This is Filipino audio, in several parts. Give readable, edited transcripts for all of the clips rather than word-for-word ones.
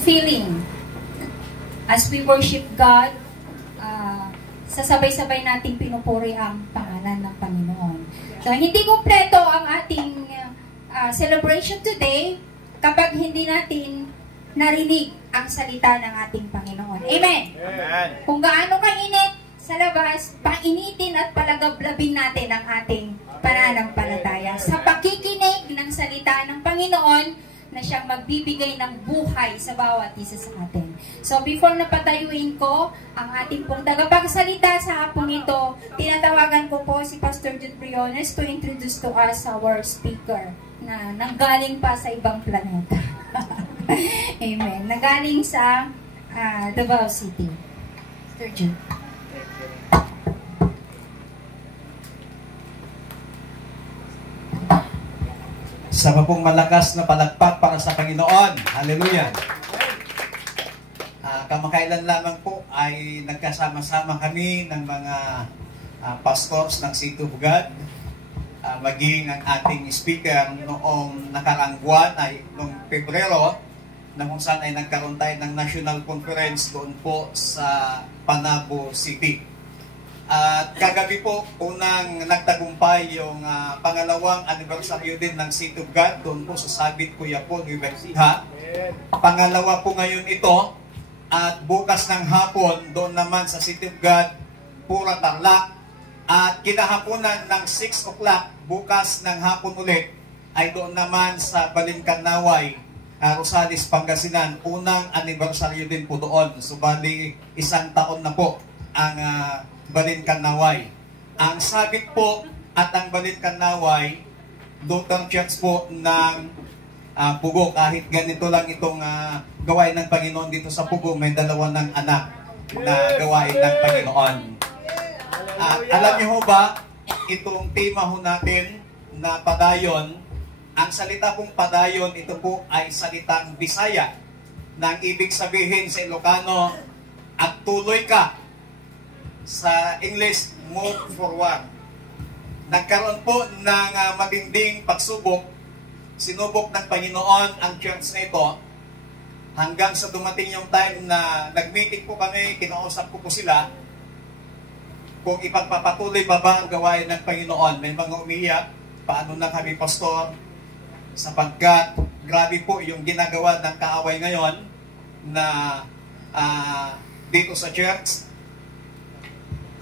feeling as we worship God, sasabay-sabay nating pinupuri ang pangalan ng Panginoon. So, hindi kompleto ang ating celebration today kapag hindi natin narinig ang salita ng ating Panginoon. Amen? Amen. Kung gaano kainit sa labas, painitin at palagablabin natin ang ating pananampalataya sa pakikinig ng salita ng Panginoon na siyang magbibigay ng buhay sa bawat isa sa atin. So before na patayuin ko ang ating pong tagapagsalita sa hapong ito, tinatawagan ko po si Pastor Jude Briones to introduce to us our speaker na nanggaling pa sa ibang planeta. Amen. Nanggaling sa Davao City. Pastor Jude. Sama pong malakas na palakpak para sa Panginoon. Hallelujah! Kamakailan lamang po ay nagkasama-sama kami ng mga pastors ng City of God, maging ang ating speaker noong nakarang buwan ay noong Pebrero, na kung saan ay nagkaroon tayo ng national conference doon po sa Panabo City. At kagabi po, unang nagtagumpay yung pangalawang anibersaryo din ng City of God doon po sa Sabit Cuyapon, Nueva Ecija. Pangalawa po ngayon ito, at bukas ng hapon doon naman sa City of God, Pura Tarlac. At kinahaponan ng 6 o'clock, bukas ng hapon ulit, ay doon naman sa Balincanaway, Rosales, Pangasinan. Unang anibersaryo din po doon. So bali, 1 taon na po ang Balincanaway. Ang Sabit po at ang Balincanaway, Lutheran Church po ng Pugo. Kahit ganito lang itong gawain ng Panginoon dito sa Pugo, may dalawa ng anak na gawain ng Panginoon. Alam niyo ho ba, itong tema ho natin na padayon, ang salita pong padayon, ito po ay salitang Bisaya, na ang ibig sabihin sa Ilocano, at tuloy ka. Sa English, move forward. Nagkaroon po ng matinding pagsubok. Sinubok ng Panginoon ang church na ito hanggang sa dumating yung time na nag-meeting po kami, kinausap ko po sila kung ipagpapatuloy ba ang gawain ng Panginoon. May mga umiiyak, paano na kami, pastor, sapagkat grabe po yung ginagawa ng kaaway ngayon na dito sa church.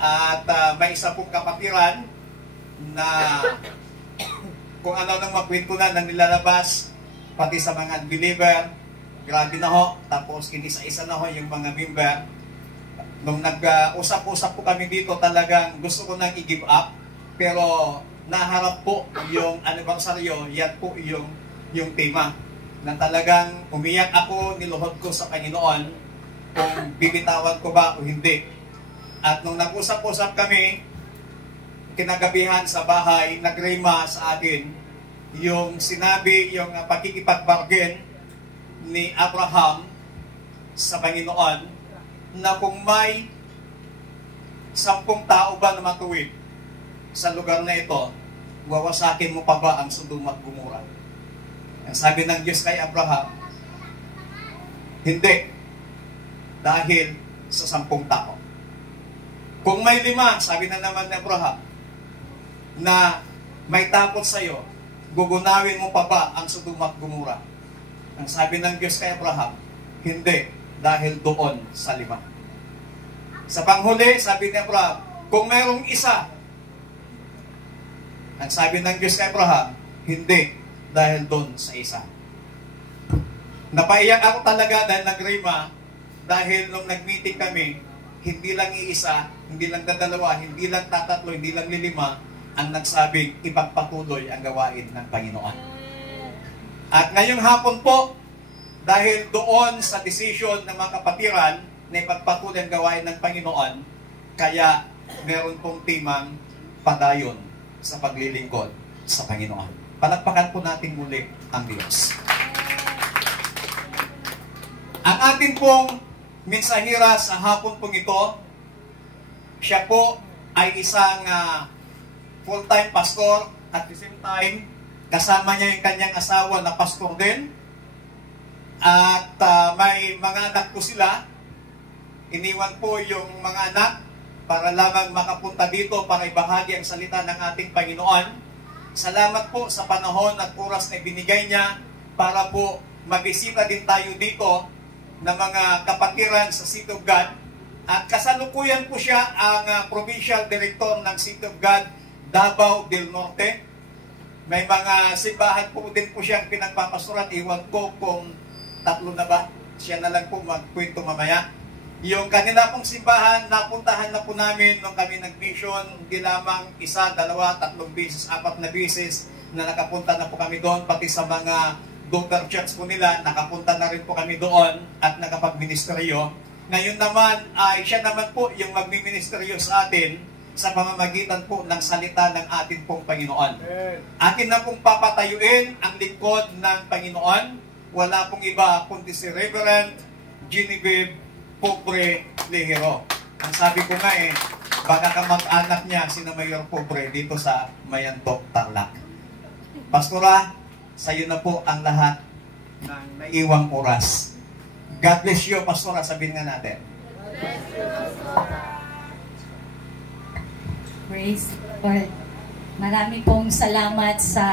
At may isa pong kapatiran na kung ano nang magkwentuhan ng nilalabas, pati sa mga unbeliever, grabe na ho. Tapos inisa-isa na ho yung mga member. Nung nag-usap-usap po kami dito, talagang gusto ko nang i-give up. Pero naharap po yung anibersaryo, yan po yung tema. Na talagang umiyak ako, niluhod ko sa Panginoon kung bibitawan ko ba o hindi. At nung nag-usap-usap kami, kinagabihan sa bahay, nagrema sa atin yung sinabi, yung pakikipag-bargain ni Abraham sa Panginoon na kung may 10 tao ba na matuwid sa lugar na ito, wawasakin mo pa ba ang Sodom at Gomorrah? Ang sabi ng Diyos kay Abraham, hindi, dahil sa 10 tao. Kung may 5, sabi na naman ni Abraham, na may takot sa iyo, gugunawin mo pa ba ang Sodom at Gomorrah? Ang sabi ng Diyos kay Abraham, hindi, dahil doon sa 5. Sa panghuli, sabi ni Abraham, kung mayroong isa, ang sabi ng Diyos kay Abraham, hindi, dahil doon sa isa. Napaiyak ako talaga dahil nagrima, dahil nung nag-meeting kami, hindi lang iisa, hindi lang dadalawa, hindi lang tatatlo, hindi lang 5 ang nagsabing ipagpatuloy ang gawain ng Panginoon. At ngayong hapon po, dahil doon sa decision ng mga kapatiran na ipagpatuloy ang gawain ng Panginoon, kaya meron pong timang padayon sa paglilingkod sa Panginoon. Palakpakan po natin muli ang Diyos. Ang ating pong mensahera sa hapon pong ito, siya po ay isang full-time pastor at the same time, kasama niya yung kanyang asawa na pastor din. At may ay mga anak ko sila. Iniwan po yung mga anak para lamang makapunta dito para ibahagi ang salita ng ating Panginoon. Salamat po sa panahon at oras na binigay niya para po mabisita din tayo dito ng mga kapatiran sa City of God. At kasalukuyan po siya ang Provincial Director ng City of God, Davao del Norte. May mga simbahan po din po siyang pinagpapastoran. Iwan ko kung 3 na ba. Siya na lang po magkwento mamaya. Yung kanila pong simbahan, napuntahan na po namin nung kami nag-mission. Hindi lamang 1, 2, 3 beses, 4 na beses na nakapunta na po kami doon. Pati sa mga daughter church po nila, nakapunta na rin po kami doon at nakapag-ministeryo. Ngayon naman ay siya naman po yung magmi-ministeryo sa atin sa pamamagitan po ng salita ng ating pong Panginoon. Atin na pong papatayuin ang lingkod ng Panginoon. Wala pong iba kundi si Reverend Genevieve Pobre Lehero. Ang sabi ko nga baka kamag-anak niya si Mayor Pobre dito sa Mayantok, Tarlac. Pastora, sa iyo na po ang lahat ng naiwang oras. God bless you, Pastora, sabihin nga natin. Praise Lord. Marami pong salamat sa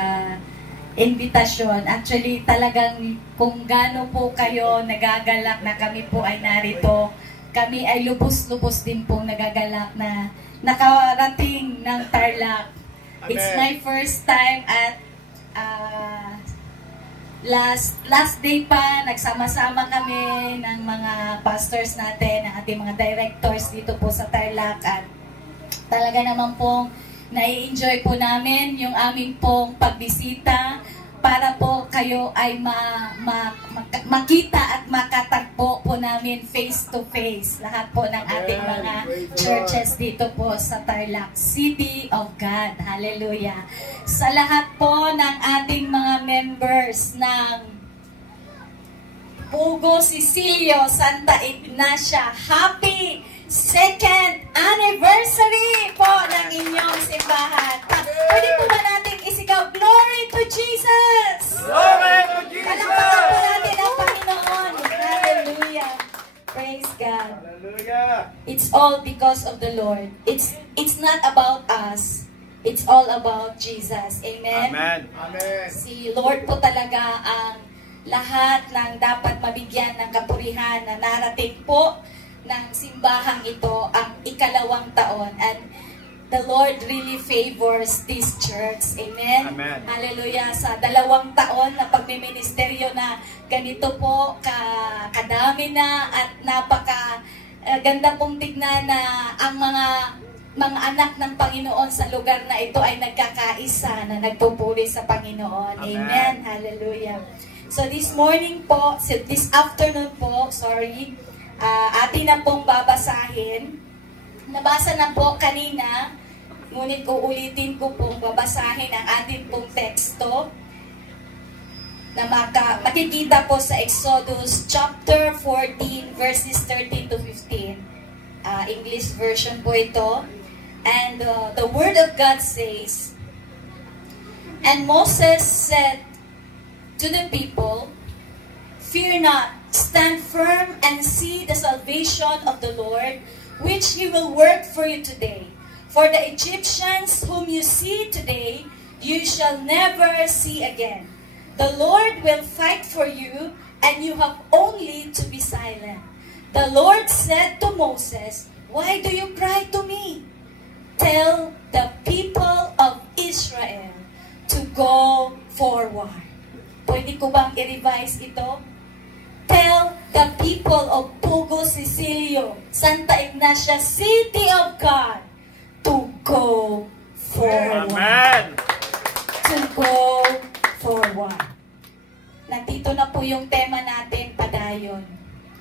invitasyon. Actually, talagang kung gaano po kayo nagagalak na kami po ay narito, kami ay lubos-lubos din pong nagagalak na nakarating ng Tarlac. It's my first time at last day pa, nagsama-sama kami ng mga pastors natin, ng ating mga directors dito po sa Tarlac, at talaga naman pong nai-enjoy po namin yung aming pong pagbisita para po kayo ay makita at makatagpo po namin face to face lahat po ng ating mga churches dito po sa Tarlac City of God. Hallelujah. Sa lahat po ng ating mga members ng Pugo Sicilio Santa Ignacia, happy 2nd anniversary po ng inyong simbahan. Pwede po ba natin isigaw, Glory to Jesus! Glory to Jesus! Palakpakan po natin ang Panginoon. Hallelujah. Praise God. Hallelujah. It's all because of the Lord. It's not about us. It's all about Jesus. Amen? Amen. Amen. Si Lord po talaga ang lahat ng dapat mabigyan ng kapurihan na narating po ng simbahang ito ang ikalawang taon, and the Lord really favors this church. Amen? Amen. Hallelujah. Sa 2 taon na pagmiministeryo na ganito po kadami na at napaka ganda pong tignan na ang mga anak ng Panginoon sa lugar na ito ay nagkakaisa na nagpupuri sa Panginoon. Amen. Amen. Hallelujah. So this morning po, this afternoon po, atin na pong babasahin. Nabasa na po kanina, ngunit uulitin ko pong babasahin ang atin pong teksto na makikita po sa Exodus chapter 14 verses 13 to 15. English version po ito. And the Word of God says, "And Moses said to the people, Fear not, stand firm and see the salvation of the Lord, which He will work for you today. For the Egyptians whom you see today, you shall never see again. The Lord will fight for you, and you have only to be silent." The Lord said to Moses, "Why do you cry to me? Tell the people of Israel to go forward." Pwede ko bang i-revise ito? Tell the people of Pugo Sicilio, Santa Ignacia, City of God, to go forward. Amen. To go forward. Nandito na po yung tema natin, padayon.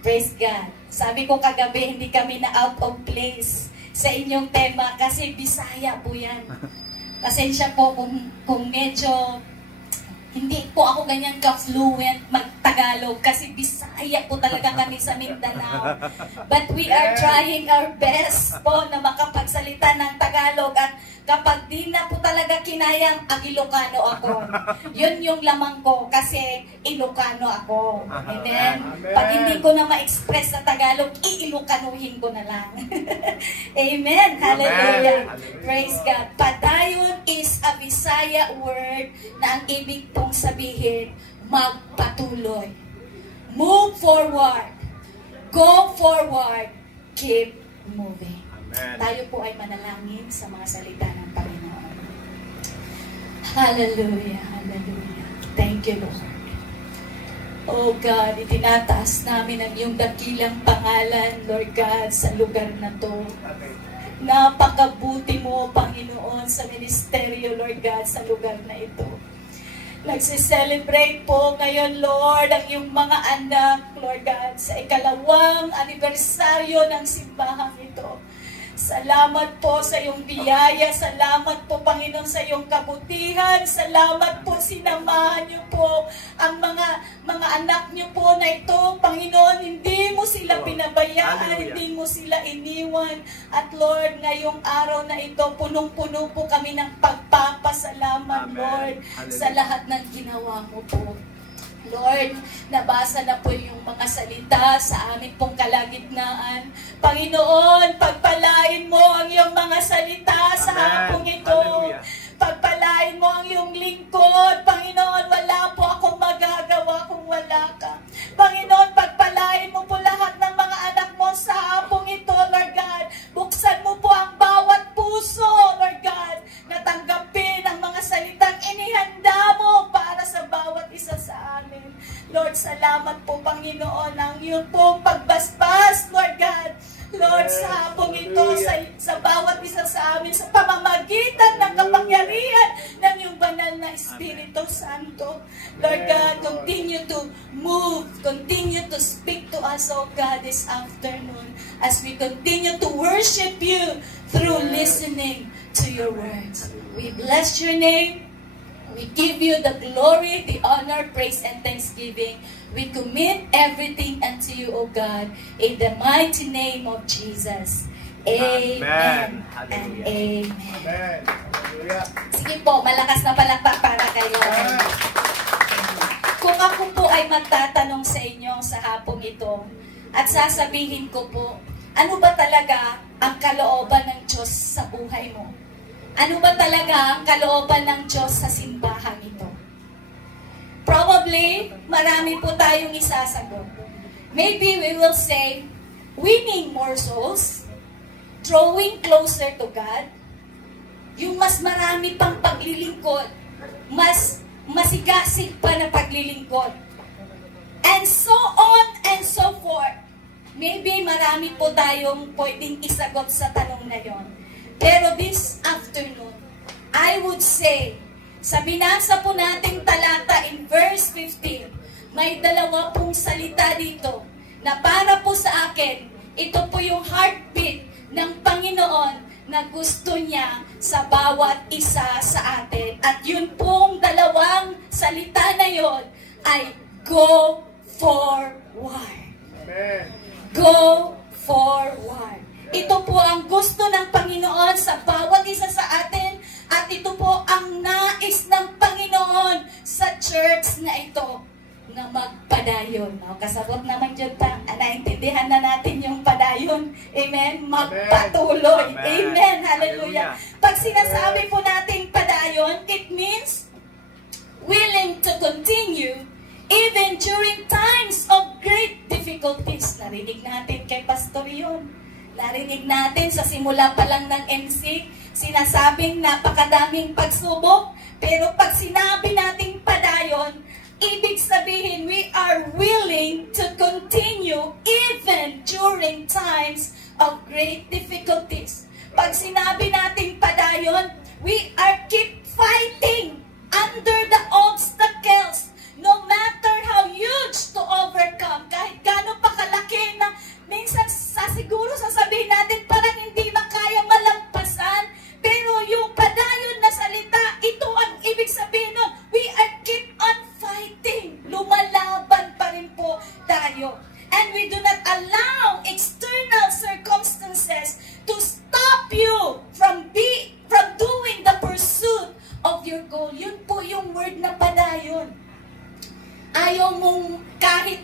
Praise God. Sabi ko kagabi, hindi kami na out of place sa inyong tema kasi Bisaya po yan. Pasensya po kung medyo hindi po ako ganyan ka-fluent Tagalog kasi Bisaya po talaga kami sa Mindanao. But we are trying our best po na makapagsalita ng Tagalog, at kapag di na po talaga kinayang, Ilocano ako. Yun yung lamang ko kasi Ilocano ako. Amen? Pag hindi ko na ma-express sa Tagalog, iilokanuhin ko na lang. Amen. Hallelujah. Praise God. Padayon is a Bisaya word na ang ibig pong sabihin, magpatuloy. Move forward. Go forward. Keep moving. Amen. Tayo po ay manalangin sa mga salita ng Panginoon. Hallelujah. Hallelujah. Thank you, Lord. Oh God, itinataas namin ang iyong dakilang pangalan, Lord God, sa lugar na to. Napakabuti mo, Panginoon, sa ministeryo, Lord God, sa lugar na ito. Nagsiselebrate po ngayon, Lord, ang iyong mga anak, Lord God, sa ikalawang anibersaryo ng simbahang ito. Salamat po sa iyong biyaya. Salamat po, Panginoon, sa iyong kabutihan. Salamat po, sinamahan niyo po ang mga anak niyo po na ito. Panginoon, hindi mo sila pinabayaan, hindi mo sila iniwan. At Lord, ngayong araw na ito, punong-puno po kami ng pagpapasalamat, Lord, sa lahat ng ginawa mo po. Lord, nabasa na po yung mga salita sa aming pong kalagitnaan. Panginoon, pagpalain mo ang iyong mga salita sa hapong ito. Hallelujah. Pagpalain mo ang iyong lingkod. Panginoon, wala po akong magagawa kung wala ka. Panginoon, pagpalain mo po lahat ng mga anak mo sa hapong ito, Lord God. Buksan mo po ang bawat puso, Lord God, na tanggapin ang mga salitang inihanda mo para sa bawat isa sa amin. Lord, salamat po, Panginoon, ang iyong pong pagbasbas, Lord God. Lord, sa hapong ito, sa bawat isa sa amin, sa pamamagitan ng kapangyarihan ng iyong banal na Espiritu Santo. Lord God, continue to move, continue to speak to us, oh God, this afternoon, as we continue to worship you through listening to your words. We bless your name. We give you the glory, the honor, praise, and thanksgiving. We commit everything unto you, O God, in the mighty name of Jesus. Amen. And amen. Amen. Hallelujah. Sige po, malakas na palakpak para kayo. Kung ako po ay magtatanong sa inyo sa hapong ito, at sasabihin ko po, ano ba talaga ang kalooban ng Diyos sa buhay mo? Ano ba talaga ang kalooban ng Diyos sa simbahang ito? Probably, marami po tayong isasagot. Maybe we will say, winning more souls, drawing closer to God, yung mas marami pang paglilingkod, mas masigasig pa na paglilingkod, and so on and so forth. Maybe marami po tayong pwedeng isagot sa tanong na yon. Pero this afternoon, I would say, sa binasa po nating talata in verse 15, may dalawa pong salita dito na para po sa akin, ito po yung heartbeat ng Panginoon na gusto niya sa bawat isa sa atin. At yun pong dalawang salita na yon ay go forward. Amen. Go forward. Ito po ang gusto ng Panginoon sa bawat isa sa atin, at ito po ang nais ng Panginoon sa church na ito, na magpadayon. No? Kasabot naman dyan pa, naintindihan na natin yung padayon. Amen? Magpatuloy. Amen. Amen. Hallelujah. Pag sinasabi po natin padayon, it means willing to continue even during times of great difficulties. Narinig natin kay Pastor yun. Narinig natin sa simula pa lang ng MC, sinasabing napakadaming pagsubok, pero pag sinabi nating padayon, ibig sabihin we are willing to continue even during times of great difficulties. Pag sinabi nating padayon, we are keep fighting under the obstacles, no matter how huge to overcome, kahit gaano pa kalaki na minsan siguro sasabihin natin parang hindi na kaya malampasan, pero yung padayon na salita, ito ang ibig sabihin nun, we are keep on fighting, lumalaban pa we do not allow external circumstances to stop you from doing the pursuit of your goal. Yun po yung word na padayon. Ayaw mong kahit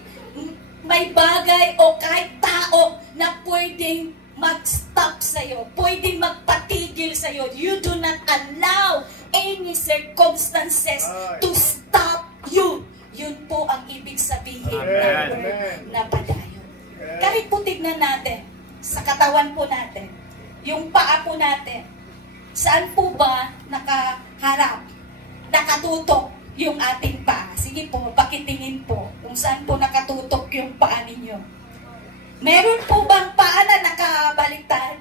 may bagay o kahit tao na pwedeng mag-stop sa'yo, pwedeng magpatigil sa'yo. You do not allow any circumstances to stop you. Yun po ang ibig sabihin ng word na padayon. Kahit po tignan natin, sa katawan po natin, yung paa po natin, saan po ba nakaharap, nakatutok yung ating paa? Sige po, pakitingin po kung saan po nakatutok yung paa ninyo. Meron po bang paa na nakabaliktad?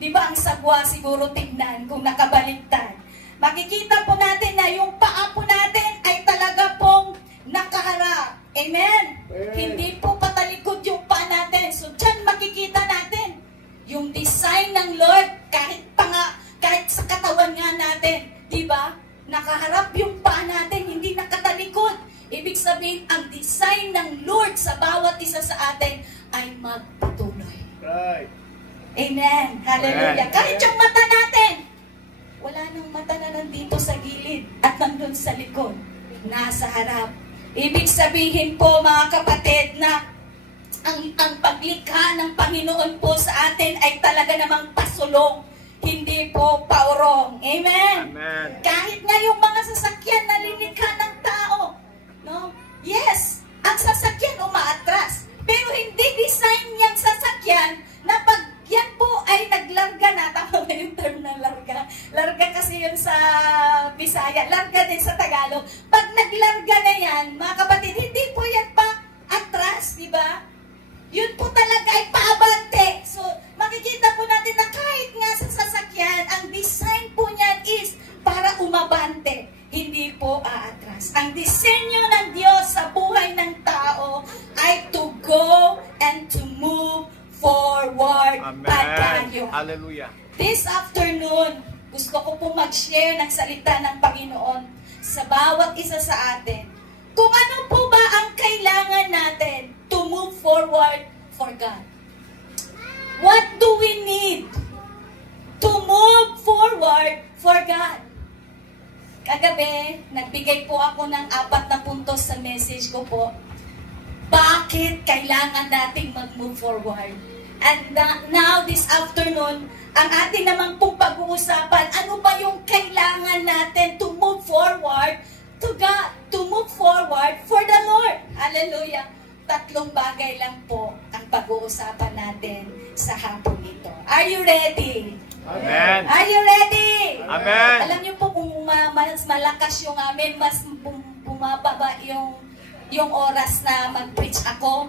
Di ba ang sagwa siguro tignan kung nakabaliktad? Makikita po natin na yung paa po natin ay talaga pong nakaharap. Amen? Hindi po patalikod yung paa natin. So dyan makikita natin yung design ng Lord kahit sa katawan nga natin. Di ba? Nakaharap yung paa natin, hindi nakatalikod. Ibig sabihin, ang design ng Lord sa bawat isa sa atin ay magpatuloy. Right. Amen. Hallelujah. Kahit yung mata natin, wala nang mata na nandito sa gilid at nandun sa likod, nasa harap. Ibig sabihin po mga kapatid na ang paglikha ng Panginoon po sa atin ay talaga namang pasulong, hindi po paurong. Amen? Amen. Kahit nga yung mga sasakyan na lilikha ng tao, no? Yes, ang sasakyan umaatras. Pero hindi design niyang sasakyan na pag yan po ay naglarga na. Tama ba yung term na larga? Larga kasi yun sa Bisaya. Larga din sa Tagalog. Pag naglarga na yan, mga kapatid, hindi po yan pa atras, di ba? Yun po talaga ay paabante. So, makikita po natin na kahit nga sa sasakyan, ang design po niyan is para umabante. Hindi po aatras. Ang disenyo ng Diyos sa buhay ng tao ay to go and to move forward. Padayon. Hallelujah. This afternoon, gusto ko po mag-share ng salita ng Panginoon sa bawat isa sa atin. Kung ano po ba ang kailangan natin to move forward for God. What do we need to move forward for God? Kagabi, nagbigay po ako ng 4 na puntos sa message ko po. Bakit kailangan nating mag-move forward? And now, this afternoon, ang ating naman pong pag-uusapan, ano ba yung kailangan natin to move forward to God, to move forward for the Lord. Hallelujah. 3 bagay lang po ang pag-uusapan natin sa hapon ito. Are you ready? Amen. Are you ready? Amen. Alam niyo po kung mas malakas yung amin, mas bumababa yung oras na mag-preach ako.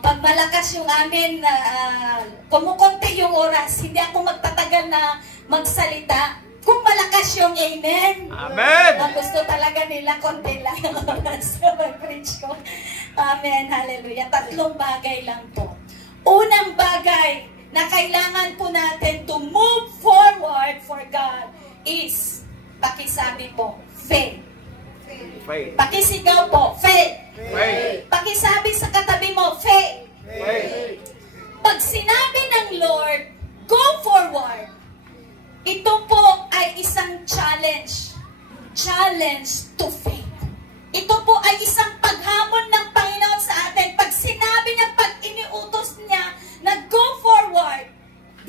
Pag malakas yung amin, kumukonti yung oras, hindi ako magtatagal na magsalita. Kung malakas yung amen. Amen. Ang gusto talaga nila, konti lang yung oras na mag-preach ko. Amen. Hallelujah. 3 bagay lang po. Unang bagay na kailangan po natin to move forward for God is, pakisabi po, faith. Faith. Pakisigaw po, faith. Faith. Pakisabi sa katabi mo, faith. Faith. Pag sinabi ng Lord, go forward, ito po ay isang challenge. Challenge to faith. Ito po ay isang paghamon ng Panginoon sa atin. Pag sinabi niya, pag iniutos niya na go forward,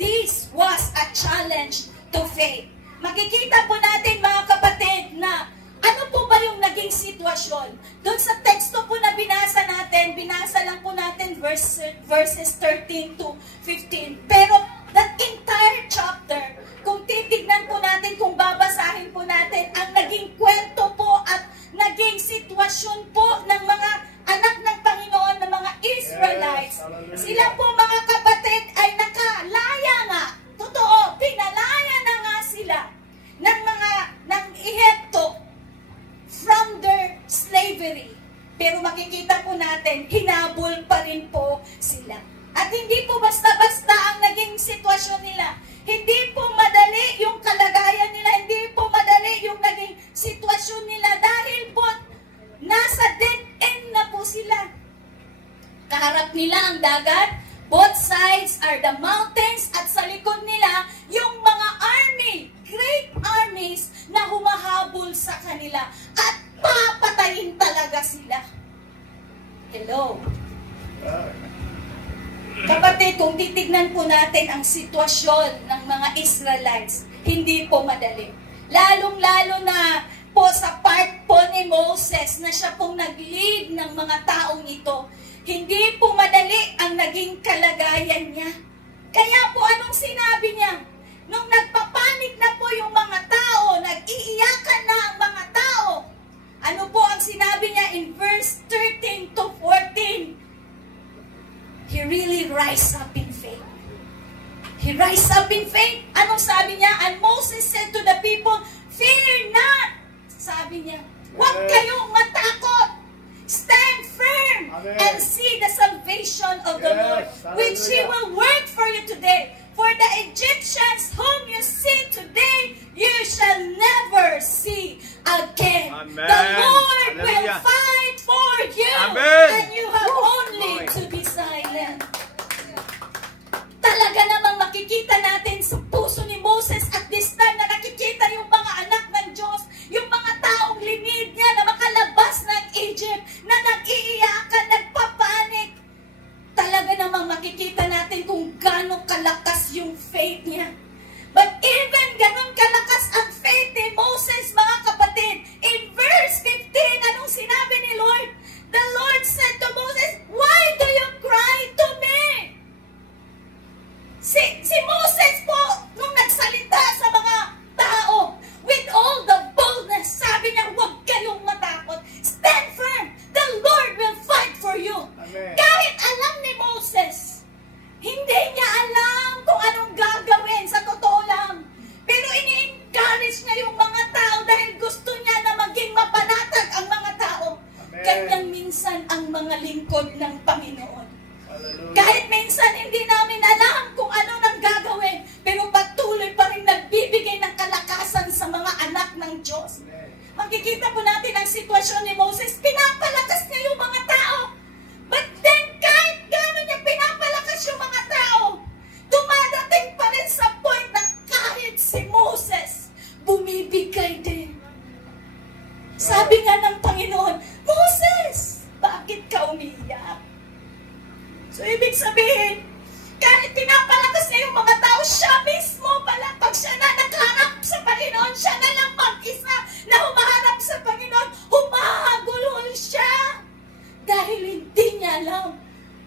this was a challenge to faith. Makikita po natin mga kapatid na ano po ba yung naging sitwasyon? Doon sa teksto po na binasa natin, binasa lang po natin verses 13 to 15. Pero that entire chapter, kung titignan po natin, kung babasahin po natin, ang naging kwento po at naging sitwasyon po ng mga anak ng Panginoon, ng mga Israelites. Sila po mga kapatid ay nakalaya nga. Totoo, pinalaya na nga sila ng Ehipto from their slavery. Pero makikita po natin, hinabol pa rin po sila. At hindi po basta-basta ang naging sitwasyon nila. Hindi po madali yung kalagayan nila. Hindi po madali yung naging sitwasyon nila. Dahil po, nasa dead end na po sila. Kaharap nila ang dagat, both sides are the mountains, at sa likod nila, yung mga army, great armies na humahabol sa kanila. At papatayin talaga sila. Hello? Kapatid, kung titignan po natin ang sitwasyon ng mga Israelites, hindi po madali. Lalong-lalo na po sa part po ni Moses na siya pong nag-lead ng mga taong ito. Hindi po madali ang naging kalagayan niya. Kaya po anong sinabi niya? Nung nagpapanik na po yung mga tao, nag-iiyakan na ang mga tao, ano po ang sinabi niya in verse 13 to 14? He really rise up in faith. He rise up in faith. Anong sabi niya? And Moses said to the people, "Fear not." Sabi niya, huwag kayong matakot. Stand firm and see the salvation of the Lord, which He will work for you today. For the Egyptians whom you see today, you shall never see again. Amen. The Lord will Hallelujah. fight for you, Amen. and you have only to be silent. Talaga namang makikita natin sa puso ni Moses at this time na nakikita yung mga anak ng Diyos, yung mga taong linid niya na makalabas ng Egypt, na nag-iiyakan, nagpapanik. Talaga namang makikita natin kung gano'ng kalakas yung faith niya. But even gano'ng kalakas ang faith ni Moses, mga kapatid, in verse 15, anong sinabi ni Lord? The Lord said to Moses, "Why do you cry to me?" Si Moses po, nung nagsalita sa mga tao, with all the boldness, sabi niya, huwag kayong matakot. Stand firm. The Lord will fight for you. Amen. Kahit alam ni Moses, hindi niya alam kung anong gagawin, sa totoo lang. Pero ini-encourage niya yung mga tao dahil gusto niya na maging mapanatag ang mga tao. Amen. Ganyan minsan ang mga lingkod ng Panginoon. Hallelujah. Kahit minsan hindi namin alam kung ano nang gagawin, pero patuloy pa rin nagbibigay ng kalakasan sa mga anak ng Diyos. Makikita po natin ang sitwasyon ni Moses, pinapalakas niya yung mga tao. But then, kahit gano'n niya pinapalakas yung mga tao, dumadating pa rin sa point na kahit si Moses, bumibigay din. Sabi nga ng Panginoon, "Moses, bakit ka umiiyak?" So, ibig sabihin, kahit pinapalakas niya yung mga tao, siya mismo pala, pag siya na nagharap sa Panginoon, siya na lang mag-isa na humaharap sa Panginoon, humahagulol siya. Dahil hindi niya alam.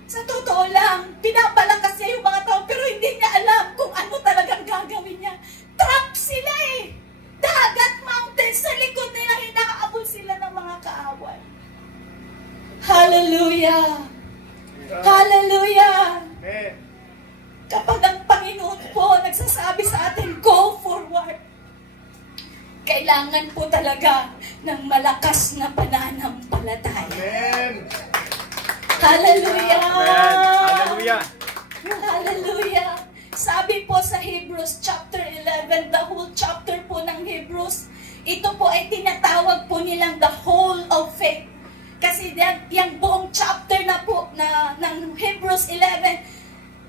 Sa totoo lang, pinapalakas niya yung mga tao, pero hindi niya alam kung ano talagang gagawin niya. Trap sila eh. Dagat, mountains, sa likod nila, hinahabol sila ng mga kaaway. Hallelujah! Hallelujah! Amen. Kapag ang Panginoon po nagsasabi sa atin, go forward, kailangan po talaga ng malakas na pananampalataya. Amen. Hallelujah! Amen. Hallelujah. Hallelujah! Sabi po sa Hebrews chapter 11, the whole chapter po ng Hebrews, ito po ay tinatawag po nilang the whole of faith. Kasi yung buong chapter na po ng Hebrews 11,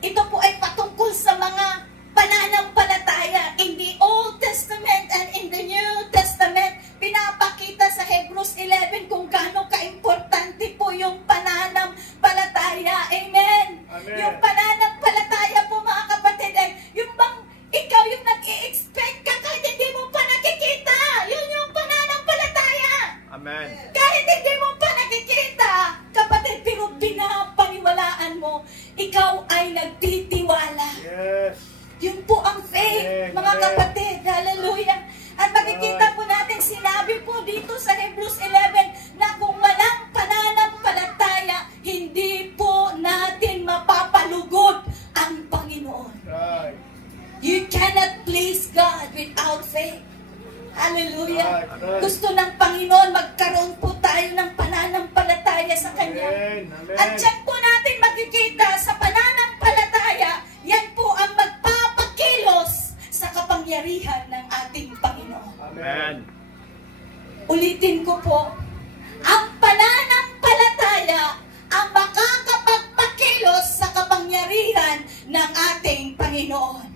ito po ay patungkol sa mga pananampalataya. In the Old Testament and in the New Testament, pinapakita sa Hebrews 11 kung gaano ka-importante po yung pananampalataya. Amen? Amen. Yung pananampalataya po, mga kapatid, ay yung bang ikaw yung nag-i-expect ka kahit hindi mo pa nakikita. Yun yung pananampalataya. Amen. Kahit hindi mo pa nakikita, kapatid, pero pinapaniwalaan mo, ikaw ay nagtitiwala. Yes. Yun po ang faith, Amen. mga Amen. kapatid. Hallelujah. At makikita po natin, sinabi po dito sa Hebrews 11, na kung walang pananampalataya, hindi po natin mapapalugod ang Panginoon. Right. You cannot please God without faith. Hallelujah. Right. Gusto ng Panginoon, magkaroon po tayo ng pananampalataya sa Kanya. Amen. Amen. At dyan po natin makikita sa pananampalataya, yan po ang magpapakilos sa kapangyarihan ng ating Panginoon. Amen. Ulitin ko po, ang pananampalataya ang makakapagpakilos ng ating Panginoon.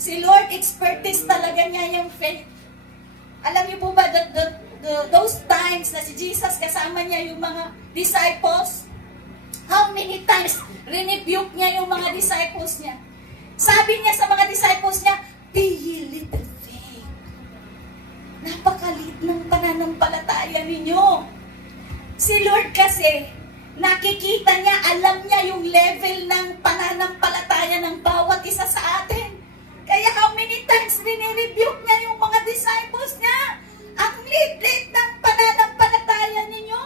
Si Lord, expertise talaga niya yung faith. Alam niyo po ba, those times na si Jesus kasama niya yung mga disciples, how many times rebuke niya yung mga disciples niya? Sabi niya sa mga disciples niya, be ye little faith. Napakalit ng pananampalataya ninyo. Si Lord kasi, nakikita niya, alam niya yung level ng pananampalataya ng bawat isa sa atin. Kaya how many times rebuke niya yung mga disciples niya? Ang lit-lit ng pananampalataya ninyo.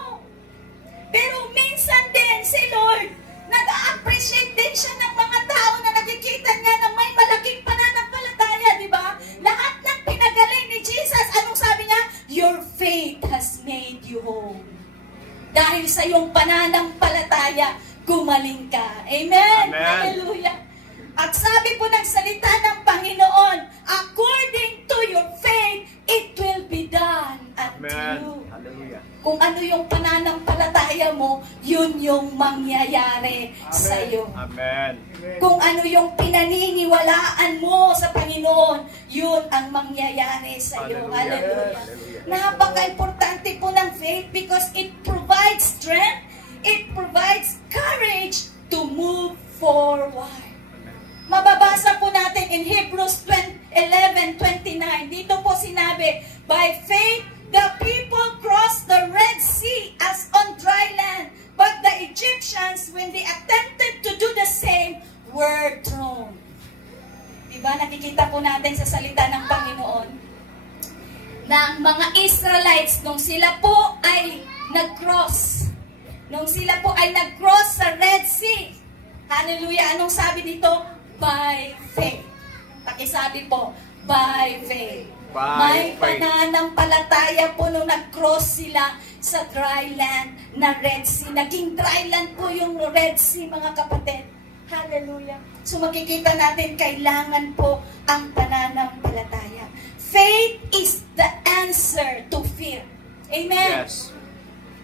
Pero minsan din si Lord, nag-appreciate din siya ng mga tao na nakikita niya na may malaking pananampalataya, di ba? Lahat ng pinagaling ni Jesus, anong sabi niya? Your faith has made you whole. Dahil sa iyong pananampalataya, gumaling ka. Amen? Amen. Hallelujah. At sabi po ng salita ng Panginoon, according to your faith, it will be done unto you. Hallelujah. Kung ano yung pananampalataya mo, yun yung mangyayari sa iyo. Amen. Kung ano yung pinaniniwalaan mo sa Panginoon, yun ang mangyayari sa iyo. Hallelujah. Hallelujah. Napaka-importante po ng faith because it provides strength, it provides courage to move forward. Mababasa po natin in Hebrews 11:29. Dito po sinabi, by faith, the people crossed the Red Sea as on dry land, but the Egyptians, when they attempted to do the same, were drowned. Diba? Nakikita po natin sa salita ng Panginoon na ang mga Israelites, nung sila po ay nag-cross sa Red Sea, hallelujah, anong sabi dito? By faith. Pakisabi po, by faith. May pananampalataya po nung nag-cross sila sa dry land na Red Sea. Naging dry land po yung Red Sea, mga kapatid. Hallelujah. So makikita natin, kailangan po ang pananampalataya. Faith is the answer to fear. Amen. Yes.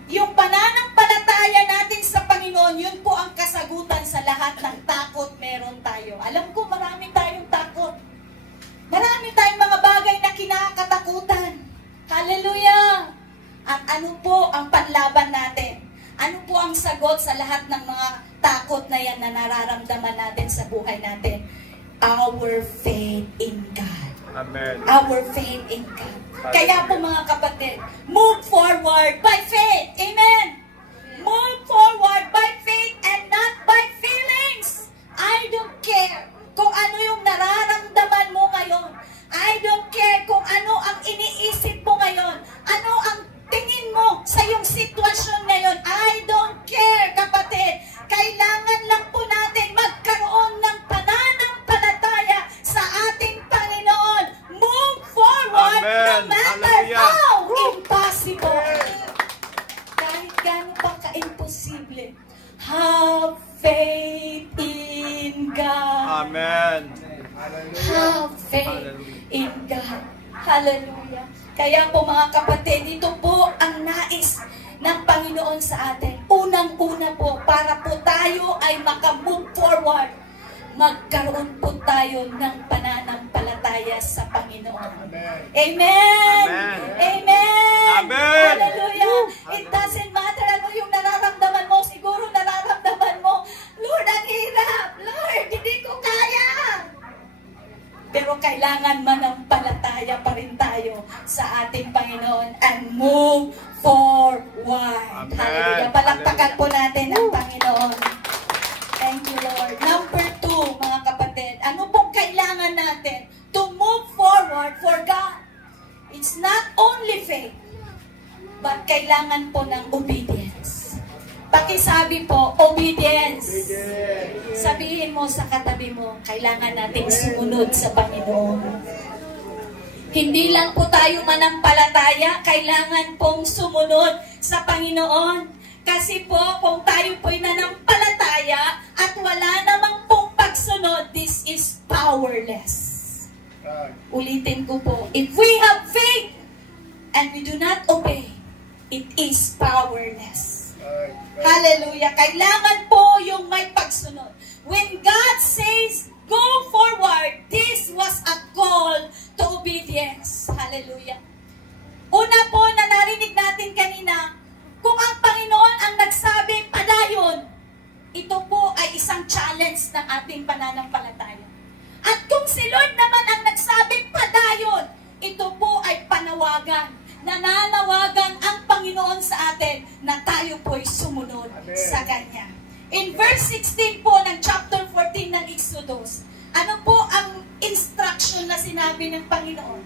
Yung pananampalataya natin sa Panginoon, yun po ang kasagutan sa lahat ng takot meron tayo. Alam ko, marami tayong takot. Marami tayong mga bagay na kinakatakutan. Hallelujah! At ano po ang panlaban natin? Ano po ang sagot sa lahat ng mga takot na yan na nararamdaman natin sa buhay natin? Our faith in God. Amen. Our faith in God. Kaya po mga kapatid, move forward by faith. Amen. Move forward by faith and not by feelings. I don't care kung ano yung nararamdaman mo ngayon. I don't care kung ano ang iniisip mo ngayon. Ano ang tingin mo sa iyong sitwasyon ngayon. I don't care, kapatid. Kailangan lang po natin magkaroon ng pananampalataya sa ating Panginoon. Move forward. Amen. No matter Hallelujah. how impossible. Kahit gano'n pa ka-imposible. Have faith in God. Amen. Have faith in God. Hallelujah. Kaya po mga kapatid, ito po ang nais ng Panginoon sa atin. Unang-una po, para po tayo ay makamove forward, magkaroon po tayo ng pananampalataya sa Panginoon. Amen. Amen! Amen. Amen! Amen. Hallelujah! It doesn't matter ano yung nararamdaman mo. Siguro nararamdaman mo, Lord, ang hirap! Lord, hindi ko kaya! Pero kailangan manampalataya pa rin tayo sa ating Panginoon and move forward. Amen. Hallelujah! Palakpakan po natin ang Panginoon. Thank you, Lord. Number 2, mga kapatid, ano pong kailangan natin to move forward for God? It's not only faith, but kailangan po ng obedience. Pakisabi po, obedience. Sabihin mo sa katabi mo, kailangan nating sumunod sa Panginoon. Hindi lang po tayo manampalataya, kailangan pong sumunod sa Panginoon. Kasi po, kung tayo po'y nanampalataya at wala namang pong pagsunod, this is powerless. Ulitin ko po, if we have faith and we do not obey, it is powerless. Hallelujah. Kailangan po yung may pagsunod. When God says ng ating pananampalataya. At kung si Lord naman ang nagsabing padayon, ito po ay panawagan. Nananawagan ang Panginoon sa atin na tayo po'y sumunod sa Kanya. In verse 16 po ng chapter 14 ng Exodus, ano po ang instruction na sinabi ng Panginoon?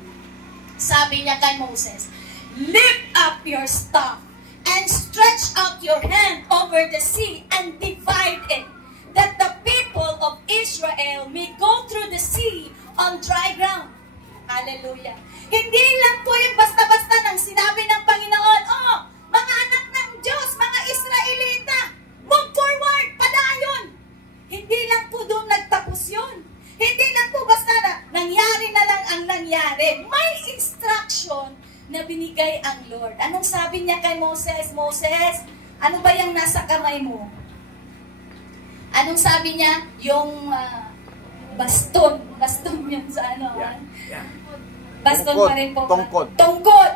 Sabi niya kay Moses, lift up your staff and stretch out your hand over the sea and divide it, that the people of Israel may go through the sea on dry ground. Hallelujah. Hindi lang po yung basta-basta nang sinabi ng Panginoon, oh, mga anak ng Diyos, mga Israelita, move forward, padayon. Hindi lang po doon nagtapos yun. Hindi lang po basta na nangyari na lang ang nangyari. May instruction na binigay ang Lord. Anong sabi niya kay Moses? Moses, ano ba yung nasa kamay mo? Anong sabi niya? Yung baston. Baston yun sa ano? Yeah. Baston Tungkod. pa rin po. Tungkod. Tungkod.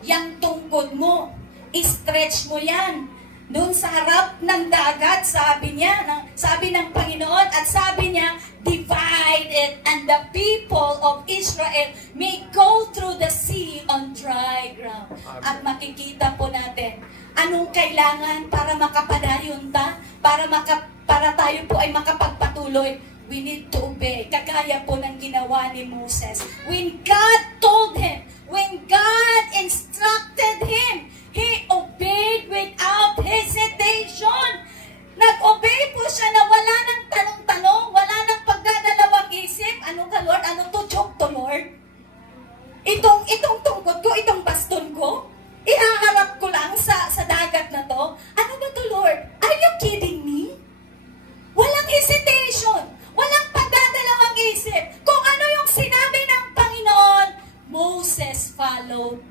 Yang tungkod mo. I-stretch mo yan. Doon sa harap ng dagat, sabi niya, sabi ng Panginoon, at sabi niya, divide it, and the people of Israel may go through the sea on dry ground. At makikita po natin, anong kailangan para makapadayon ta, para tayo po ay makapagpatuloy. We need to obey. Kagaya po ng ginawa ni Moses. When God told him, when God instructed him, he obeyed without hesitation. Nag-obey po siya na wala nang tanong-tanong, wala nang pagdadalawang isip. Ano ka, Lord? Ano to? Joke to, Lord? Itong tungkod ko, itong baston ko, ihaharap ko lang sa dagat na to. Ano ba to, Lord? Are you kidding me? Walang hesitation. Walang pagdadalawang isip. Kung ano yung sinabi ng Panginoon, Moses followed.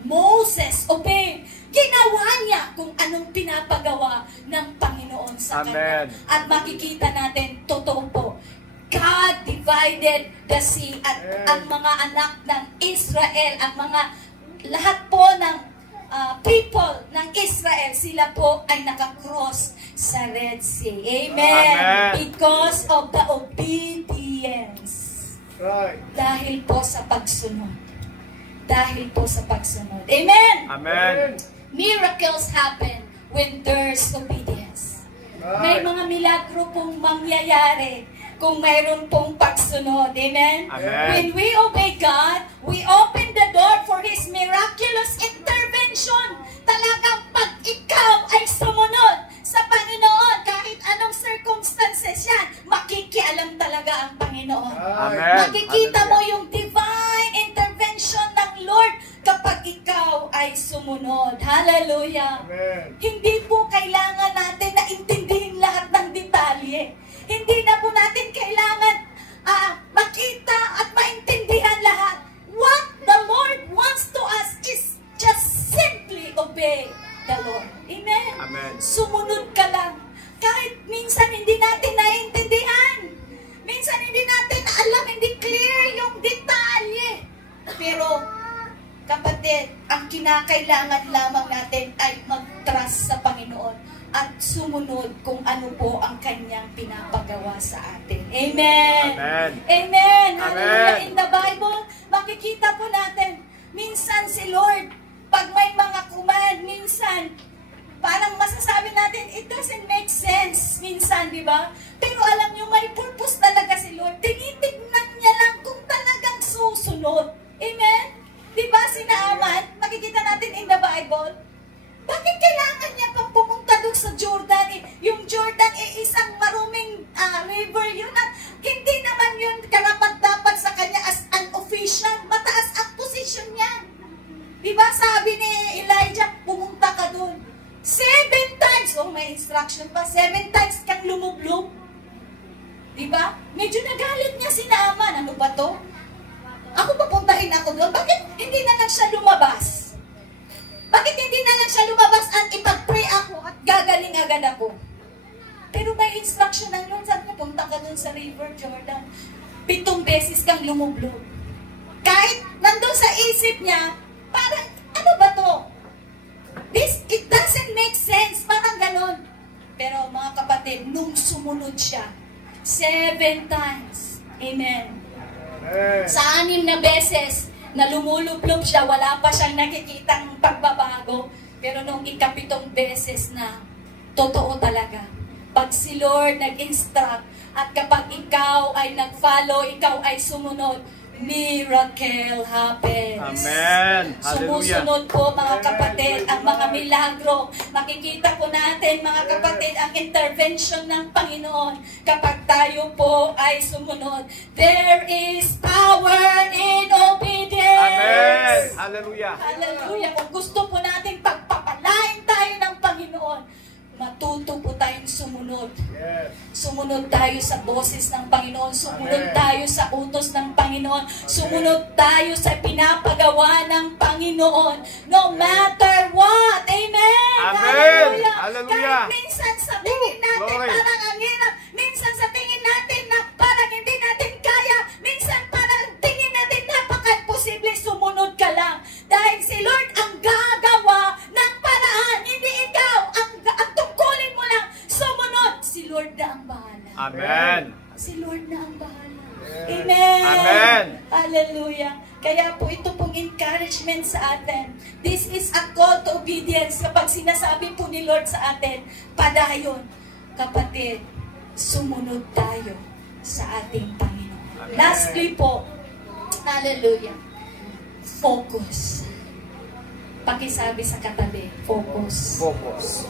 Moses obeyed. Ginawa niya kung anong pinapagawa ng Panginoon sa kanya. At makikita natin, totoo po, God divided the sea at ang mga anak ng Israel, ang mga lahat po ng people ng Israel, sila po ay nakakross sa Red Sea. Amen. Because of the obedience. Right. Dahil po sa pagsunod. Dahil po sa pagsunod. Amen. Amen. Miracles happen when there's obedience. May mga milagro pong mangyayari kung mayroon pong pagsunod. Amen? Amen. When we obey God, we open the door for His miraculous intervention. Talagang pag ikaw ay sumunod sa Panginoon, kahit anong circumstances yan, makikialam talaga ang Panginoon. Amen. Makikita mo yung divine intervention ng Lord kapag ikaw ay sumunod. Hallelujah. Amen. Hindi po kailangan natin na intindihin lahat ng detalye. Hindi na po natin kailangan makita at maintindihan lahat. What the Lord wants to us is just simply obey the Lord. Amen? Amen. Sumunod ka lang. Kahit minsan hindi natin naiintindihan. Minsan hindi natin alam, hindi clear yung detalye. Pero, kapatid, ang kinakailangan lamang natin ay mag-trust sa Panginoon at sumunod kung ano po ang kanyang pinapagawa sa atin. Amen. Amen. Amen. Hallelujah. Amen. In the Bible, makikita po natin, minsan si Lord, pag may mga command, minsan, parang masasabi natin, it doesn't make sense. Minsan, di ba? Pero alam nyo, may purpose talaga si Lord. Tinitignan niya lang kung talagang susunod. Amen? Di ba si Naaman, makikita natin in the Bible, bakit kailangan niya pang pumunta doon sa Jordan? Yung Jordan ay isang maruming river yun. At hindi naman yun karapat-dapat sa kanya as an official. Mataas ang position niya. Diba sabi ni Elijah, pumunta ka doon. 7 times. Oh, may instruction pa. 7 times kang lumublob. Diba? Medyo nagalit niya si Naaman. Ano ba to? Ako papuntahin ako doon. Bakit hindi na lang siya lumabas? Bakit hindi na lang siya lumabas at ipag-pray ako at gagaling agad ako? Pero may instruction ng Lord, sabi niya, punta ka dun sa River Jordan. 7 beses kang lumublob. Kahit nandun sa isip niya, parang, ano ba to? It doesn't make sense. Parang ganon. Pero mga kapatid, nung sumunod siya, 7 times. Amen. Amen. Sa 6 na beses na lumulublog siya, wala pa siyang nakikitang pagbabago. Pero nung 7th beses na, totoo talaga. Pag si Lord nag-instruct, at kapag ikaw ay nag-follow, ikaw ay sumunod, miracle happens. Amen. Hallelujah. Sumusunod po mga kapatid ang mga milagro. Makikita po natin mga kapatid ang intervention ng Panginoon kapag tayo po ay sumunod. There is power in obedience. Amen. Hallelujah. Hallelujah. Kung gusto po natin pagpapalain tayo ng Panginoon, matuto po tayong sumunod. Yes. Sumunod tayo sa boses ng Panginoon. Sumunod Amen. tayo sa utos ng Panginoon. Sumunod tayo sa pinapagawa ng Panginoon. No matter what. Amen. Amen. Hallelujah. Kahit minsan sa tingin natin Glory. parang ang hirap. Minsan sa tingin natin na parang hindi natin kaya. Minsan parang tingin natin napaka-imposible. Sumunod ka lang. Dahil si Lord ang gagawa ng paraan. Hindi ikaw. Ang tungkulin mo lang. Sumunod. Si Lord na ang bahala. Amen. Si Lord na ang bahala. Amen. Amen. Hallelujah. Kaya po ito pong encouragement sa atin. This is a call to obedience. Kapag sinasabi po ni Lord sa atin, padayon, kapatid, sumunod tayo sa ating Panginoon. Amen. Lastly po, hallelujah, focus. Pakisabi sa katabi, focus. Focus.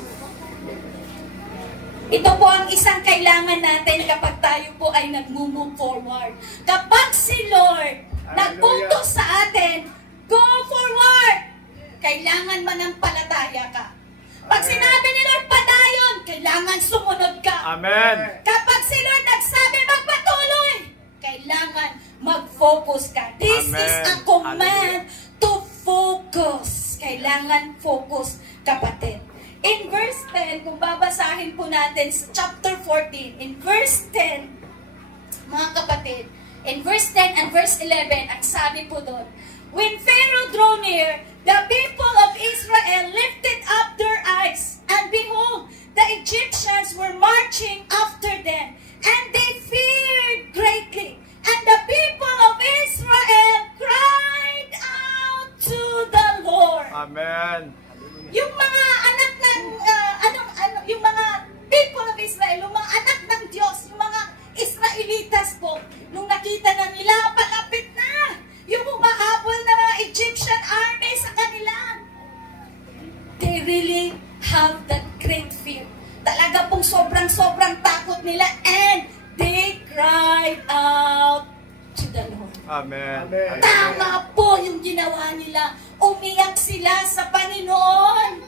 Ito po ang isang kailangan natin kapag tayo po ay nag-move forward. Kapag si Lord nag-utos sa atin, go forward! Kailangan manampalataya ka. Pag sinabi ni Lord padayon, kailangan sumunod ka. Amen. Kapag si Lord nagsabi magpatuloy, kailangan mag-focus ka. This Amen. is a command to focus. Kailangan focus, kapatid. In verse 10, kung babasahin po natin sa chapter 14, in verse 10, mga kapatid, in verse 10 and verse 11, ang sabi po doon, when Pharaoh drew near, the people of Israel lifted up their eyes, and behold, the Egyptians were marching after them, and they feared greatly. And the people of Israel cried out to the Lord. Amen. Yung mga anak ng, yung mga people of Israel, yung mga anak ng Diyos, yung mga Israelitas po, nung nakita na nila, palapit na, yung humahabol na mga Egyptian army sa kanila. They really have that great fear. Talaga pong sobrang takot nila, and they cried out to the Lord. Amen. Tama po yung ginawa nila. Umiyak sila sa Panginoon.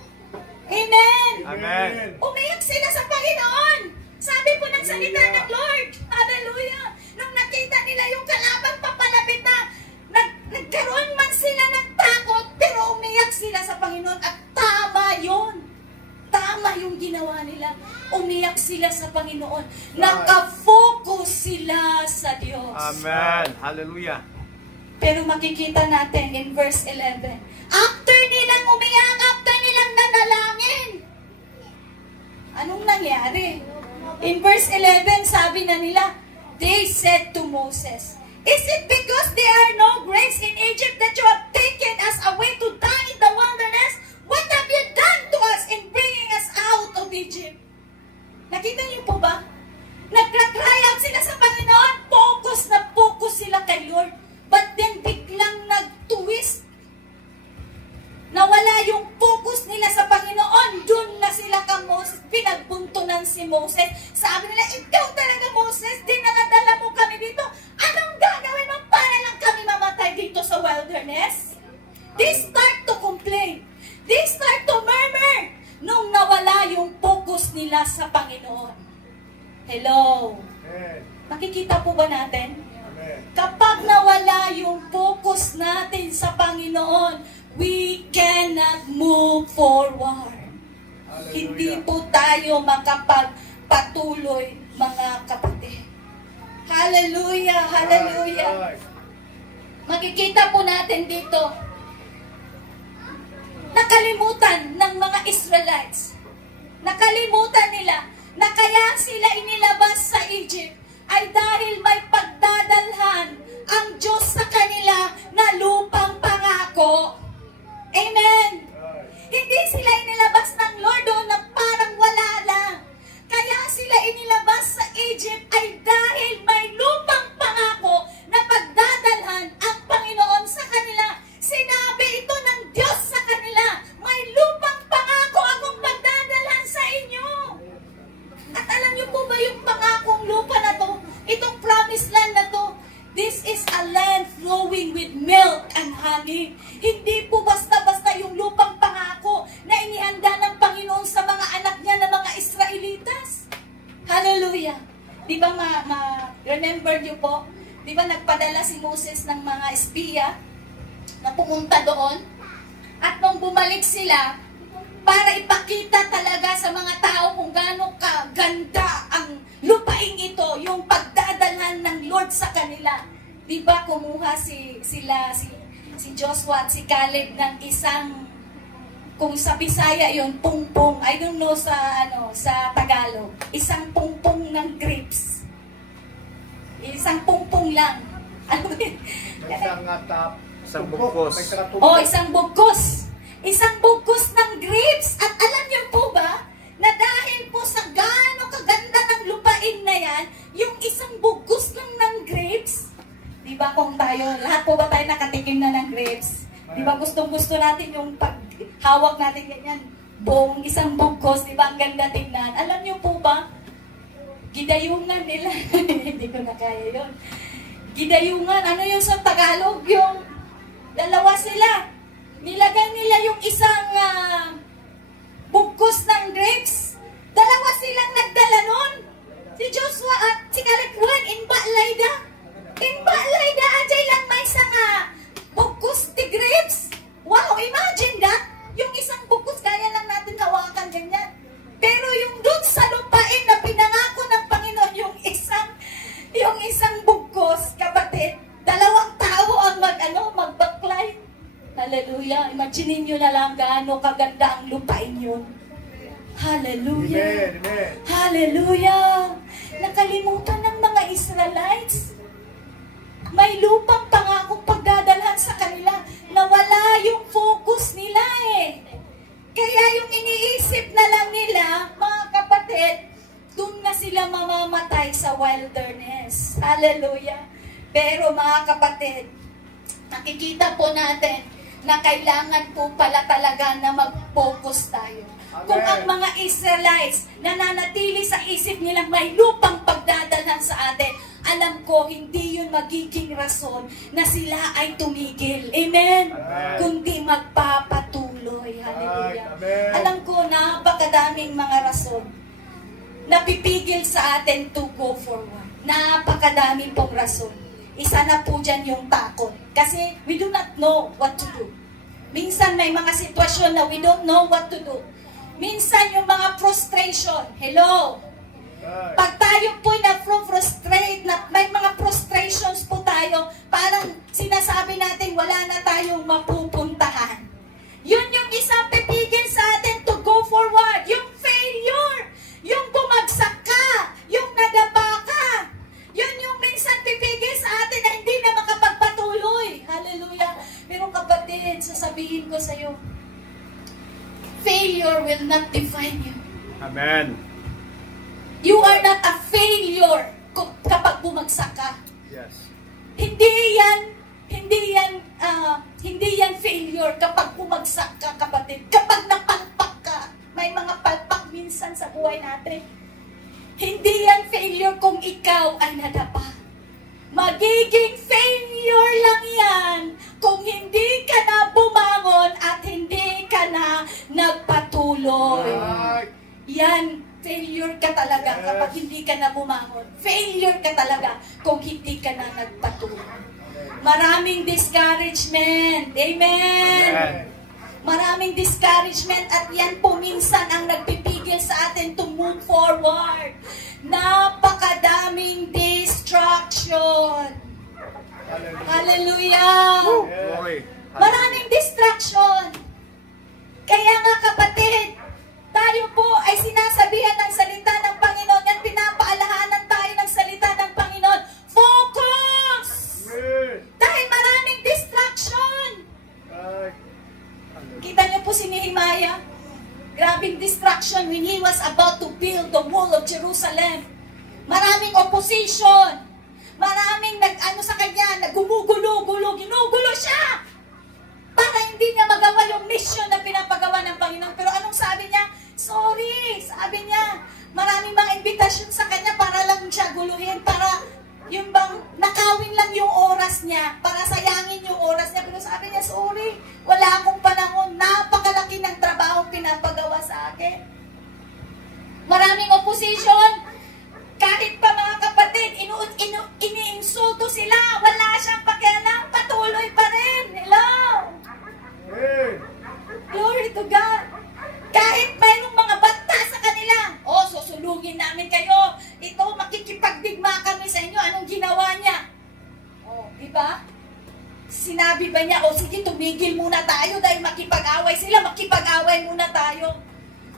Amen. Amen. Umiyak sila sa Panginoon. Sabi po ng salita ng Lord. Hallelujah. Nung nakita nila yung kalaban papalapit na, nagkaroon man sila ng takot, pero umiyak sila sa Panginoon. At tama yun. Tama yung ginawa nila. Umiyak sila sa Panginoon. Nakafocus sila sa Diyos. Amen. Hallelujah. Pero makikita natin in verse 11, after nilang umiyak, after nilang nanalangin, anong nangyari? In verse 11, sabi na nila, they said to Moses, is it because there are no graves in Egypt that you have taken us away to die in the wilderness? What have you done to us in bringing us out of Egypt? Nakita niyo po ba? Nag-cry out sila sa Panginoon, focus sila kay Lord. But then biglang nag-twist. Nawala yung focus nila sa Panginoon. Doon na sila kang Moses. Pinagbuntunan si Moses. Sabi nila, ikaw talaga Moses, dinala-dala mo kami dito. Anong gagawin mo para lang kami mamatay dito sa wilderness? They start to complain. They start to murmur. Nung nawala yung focus nila sa Panginoon. Hello? Makikita po ba natin? Kapag nawala yung focus natin sa Panginoon, we cannot move forward. Hindi po tayo makapagpatuloy, mga kapatid. Hallelujah! Hallelujah! Makikita po natin dito, nakalimutan ng mga Israelites. Nakalimutan nila na kaya sila inilabas sa Egypt langit. Hindi po basta-basta yung lupang pangako na inihanda ng Panginoon sa mga anak niya na mga Israelitas. Hallelujah. Di ba remember niyo po? Di ba nagpadala si Moses ng mga espiya na pumunta doon? At nung bumalik sila, para ipakita talaga sa mga tao kung gaano kaganda ang lupain ito, yung pagdadalhan ng Lord sa kanila. Di ba kumuha si Joshua at si Caleb ng isang, kung sa Bisaya yun, pungpong. I don't know sa Tagalog. Isang pungpong ng grapes. Isang pungpong lang. Ano yun? Isang bugkos. Isang bugkos. Isang bugkos ng grapes. At alam niyo po ba, na dahil po sa gaano kaganda ng lupain na yan, yung isang bugkos lang ng grapes, di ba kung lahat po ba tayo nakatikim na ng grapes? Di ba gustong-gusto natin yung paghawak natin ganyan, buong isang bugkos, di ba ang ganda tingnan? Alam niyo po ba, gidayungan nila, hindi ko na kaya yun. Gidayungan, ano yung sa Tagalog? Yung dalawa sila. Nilagay nila yung isang bugkos ng grapes. Dalawa silang nagdala nun. Si Joshua at si Caleb inba layda. Inba layda, ajay lang may isang bugkos ti grapes. Wow, imagine that. Yung isang bugkos, kaya lang natin hawakan ganyan. Pero yung dun sa lupain na pinangako ng Panginoon, yung isang bugkos, kapatid, dalawang tao ang magbaklay. Hallelujah. Imagine nyo na lang gaano kaganda ang lupain yun. Hallelujah. Amen. Hallelujah. Nakalimutan ng mga Israelites. May lupang pangakong pagdadalhan sa kanila na wala yung focus nila eh. Kaya yung iniisip na lang nila, mga kapatid, doon na sila mamamatay sa wilderness. Hallelujah. Pero mga kapatid, nakikita po natin na kailangan po pala talaga na mag-focus tayo. Amen. Kung ang mga Israelites nananatili sa isip nilang may lupang pagdadalhan sa atin, alam ko, hindi yun magiging rason na sila ay tumigil. Amen? Amen. Kundi magpapatuloy. Hallelujah. Amen. Alam ko, napakadaming mga rason na pipigil sa atin to go forward. Napakadaming pong rason. Isa na po dyan yung takot. Kasi we do not know what to do. Minsan may mga sitwasyon na we don't know what to do. Minsan yung mga frustration. Hello? Pag tayo po na-frustrate, na may mga frustrations po tayo, parang sinasabi natin wala na tayong mapupuntahan. Yun yung isang pipigil sa atin to go forward. Yung failure. Yung bumagsak ka. Yung nadapa ka. Yun yung minsan pipigil sa atin na hindi na makapagpatuloy. Hallelujah. Pero kapatid, sasabihin ko sa iyo, failure will not define you. Amen. You are not a failure kapag bumagsak ka. Yes. Hindi yan failure kapag bumagsak ka, kapatid. Kapag napalpak ka, may mga palpak minsan sa buhay natin. Hindi yan failure kung ikaw ay nadapa. Magiging failure lang yan kung hindi ka na bumangon at hindi ka na nagpatuloy. Right. Yan, failure ka talaga kapag hindi ka na bumangon. Failure ka talaga kung hindi ka na nagpatuloy. Maraming discouragement. Amen. Amen. Maraming discouragement at yan po minsan ang nagpipigil sa atin to move forward. Napakadaming distraction. Hallelujah. Glory. Maraming distraction. Kaya nga kapatid, tayo po ay sinasabihan ng salita ng Panginoon. Yan, pinapaalahanan tayo ng salita ng Panginoon. Focus! Dahil maraming distraction. Kita niyo po si Nehemiah. Grabing distraction when he was about to build the wall of Jerusalem. Maraming opposition. Maraming sa kanya, gumugulo, ginugulo siya. Para hindi niya magawa yung mission na pinapagawa ng Panginoon. Pero anong sabi niya? Sorry, sabi niya. Maraming mga invitation sa kanya para lang siya guluhin. Para yung bang nakawin lang yung oras niya para sayangin yung oras niya. Pero sabi niya, sorry, wala akong panahon. Napakalaki ng trabaho pinapagawa sa akin. Maraming opposition. Kahit pa mga kapatid, iniinsulto sila. Wala siyang pakialam. Patuloy pa rin. Hello? Glory to God. Kahit mayroong mga bata sa kanila, susulugin namin kayo. Ito, makikipagdigma kami sa inyo. Anong ginawa niya? Diba? Sinabi ba niya, sige, tumigil muna tayo dahil makipag-away sila, makipag-away muna tayo.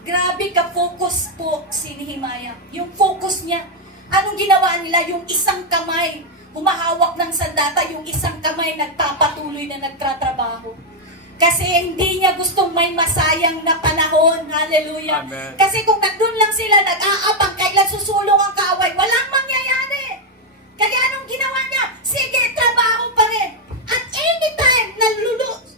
Grabe ka-focus po si Nehemiah. Yung focus niya, anong ginawa nila? Yung isang kamay, humahawak ng sandata, yung isang kamay nagpapatuloy na nagtratrabaho. Kasi hindi niya gustong may masayang na panahon. Hallelujah. Amen. Kasi kung nandun lang sila, nag-aabang, kailan susulong ang kaaway, walang mangyayari. Kaya anong ginawa niya? Sige, trabaho pa rin. At anytime na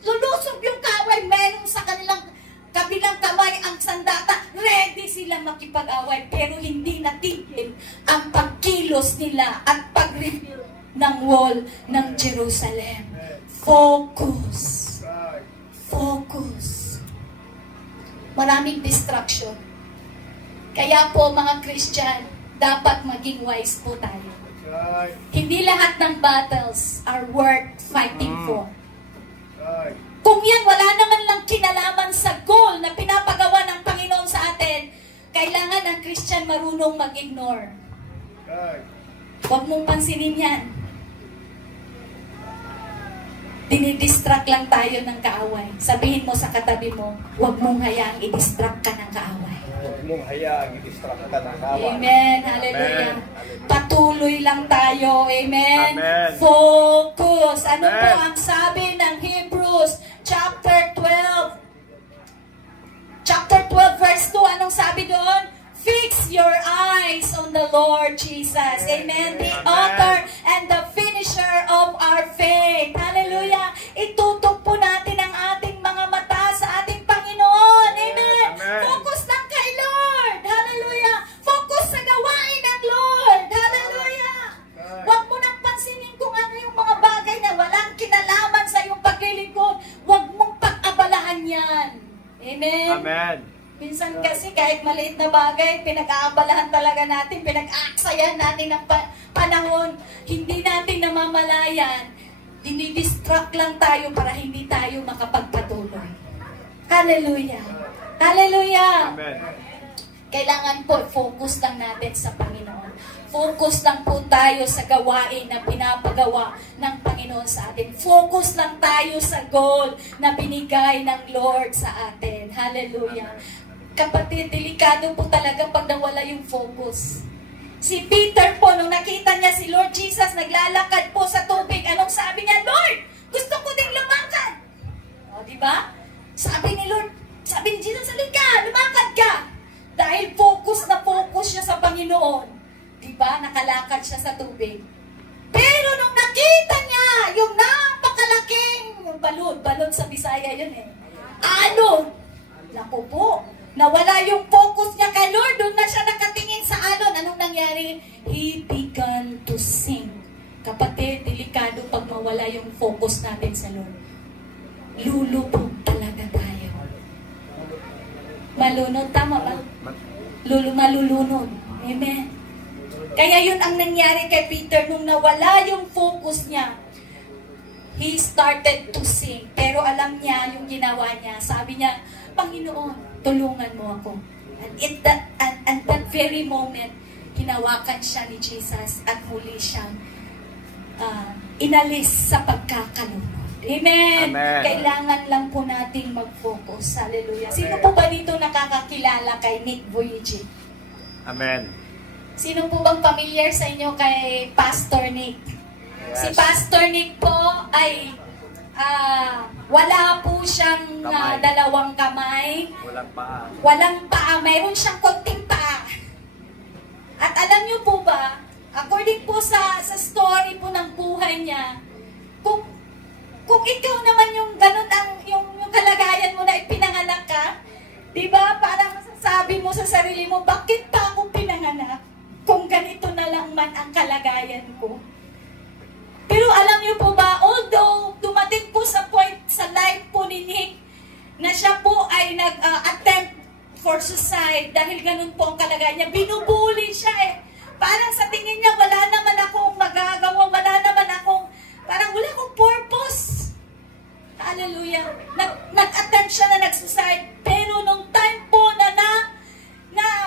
lulusob yung kaaway, meron sa kanilang kabilang kamay ang sandata, ready sila makipag-away. Pero hindi natigil ang pagkilos nila at pag-rebuild ng wall ng Jerusalem. Focus. Focus. Maraming distraction. Kaya po mga Christian, dapat maging wise po tayo. Hindi lahat ng battles are worth fighting for. Kung yan wala naman lang kinalaman sa goal na pinapagawa ng Panginoon sa atin, kailangan ng Christian marunong mag-ignore. Huwag mong pansinin yan. Dinidistract lang tayo ng kaaway. Sabihin mo sa katabi mo, huwag mong hayaang i-distract ka ng kaaway. Huwag mong hayaang i-distract ka ng kaaway. Amen. Hallelujah. Patuloy lang tayo. Amen. Amen. Focus. Ano Amen. po ang sabi ng Hebrews chapter 12? Chapter 12 verse 2. Anong sabi doon? Fix your eyes on the Lord Jesus. Amen. The Amen. author and the finisher of our faith. Hallelujah. Itutok po natin ang ating mga mata sa ating Panginoon. Amen. Amen. Focus lang kay Lord. Hallelujah. Focus sa gawain ng Lord. Hallelujah. Huwag mo nang pansinin kung ano yung mga bagay na walang kinalaman sa iyong paglilingkod. Huwag mong pag-abalahan yan. Amen. Amen. Minsan kasi kahit maliit na bagay, pinag-aabalahan talaga natin, pinag-aaksayan natin ng panahon. Hindi natin namamalayan. Dinidistract lang tayo para hindi tayo makapagpatuloy. Hallelujah. Hallelujah. Amen. Kailangan po, focus lang natin sa Panginoon. Focus lang po tayo sa gawain na pinapagawa ng Panginoon sa atin. Focus lang tayo sa goal na binigay ng Lord sa atin. Hallelujah. Kapatid, delikado po talaga pag nawala yung focus. Si Peter po, nung nakita niya si Lord Jesus, naglalakad po sa tubig. Anong sabi niya? Lord, gusto ko ding lumakad. O, diba? Sabi ni Lord, sabi ni Jesus, halika, lumakad ka. Dahil focus na focus siya sa Panginoon. Diba? Nakalakad siya sa tubig. Pero nung nakita niya yung napakalaking balon sa Bisaya yun alon. Naku po, nawala yung focus niya kay Lord. Doon na siya nakatingin sa alon. Anong nangyari? He began to sink. Kapatid, delikado pag mawala yung focus natin sa Lord. Lulubog talaga tayo. Malunod, tama ba? Malulunod. Amen. Kaya yun ang nangyari kay Peter nung nawala yung focus niya. He started to sing. Pero alam niya yung ginawa niya. Sabi niya, Panginoon, tulungan mo ako. And at that very moment, hinawakan siya ni Jesus at muli siyang inalis sa pagkakalunod. Amen. Amen. Kailangan lang po natin mag-focus. Hallelujah. Sino po ba dito nakakakilala kay Nick Voyage? Amen. Sino po bang familiar sa inyo kay Pastor Nick? Yes. Si Pastor Nick po ay wala po siyang Kamay. dalawang kamay. Walang paa. Walang paa. Mayroon siyang konting paa. At alam niyo po ba, according po sa story po ng buhay niya, kung ikaw naman yung ganun yung kalagayan mo na ipinanganak ka, di ba, parang masasabi mo sa sarili mo, bakit pa ako pinanganak kung ganito na lang man ang kalagayan ko? Pero alam niyo po ba, although for suicide dahil ganun po ang kalagayan niya. Binubuli siya eh. Parang sa tingin niya, wala naman akong magagawa, parang wala akong purpose. Hallelujah. Nag-attempt siya na nag-suicide, pero nung time po na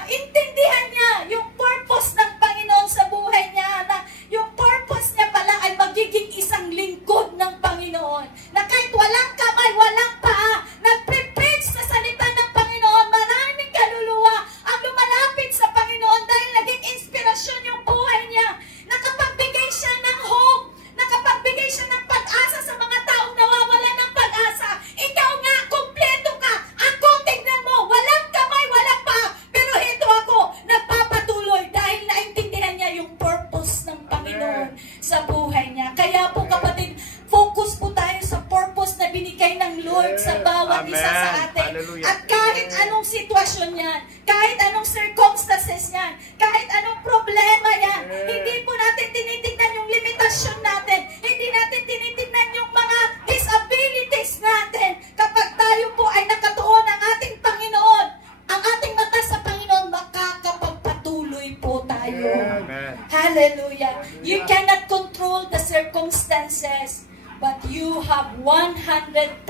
intindihan niya yung purpose ng Panginoon sa buhay niya, na yung purpose niya pala ay magiging isang lingkod ng Panginoon, na kahit walang kamay, walang paa, nagpe-preach sa salita ng Panginoon, maraming kaluluwa ang lumalapit sa Panginoon dahil naging inspirasyon yung buhay niya. Nakapagbigay siya ng hope, nakapagbigay siya ng pag-asa sa mga taong nawawala ng pag-asa. Ikaw nga, kumpleto ka. Ako, tignan mo, walang kamay, walang paa, pero ito ako, nagpapatuloy dahil naintindihan niya yung purpose ng Panginoon sa buhay niya. Kaya po kapatid, focus po tayo sa purpose na binigay ng Lord sa bawat isa sa atin. Hallelujah. At kahit anong sitwasyon yan, kahit anong circumstances yan, kahit anong problema yan, hindi po natin tinitignan yung limitasyon natin, hindi natin tinitignan yung mga disabilities natin. Kapag tayo po ay nakatuon ang ating Panginoon, ang ating mata sa Panginoon, makakapagpatuloy po tayo. Amen. Hallelujah. You cannot control the circumstances, but you have 100%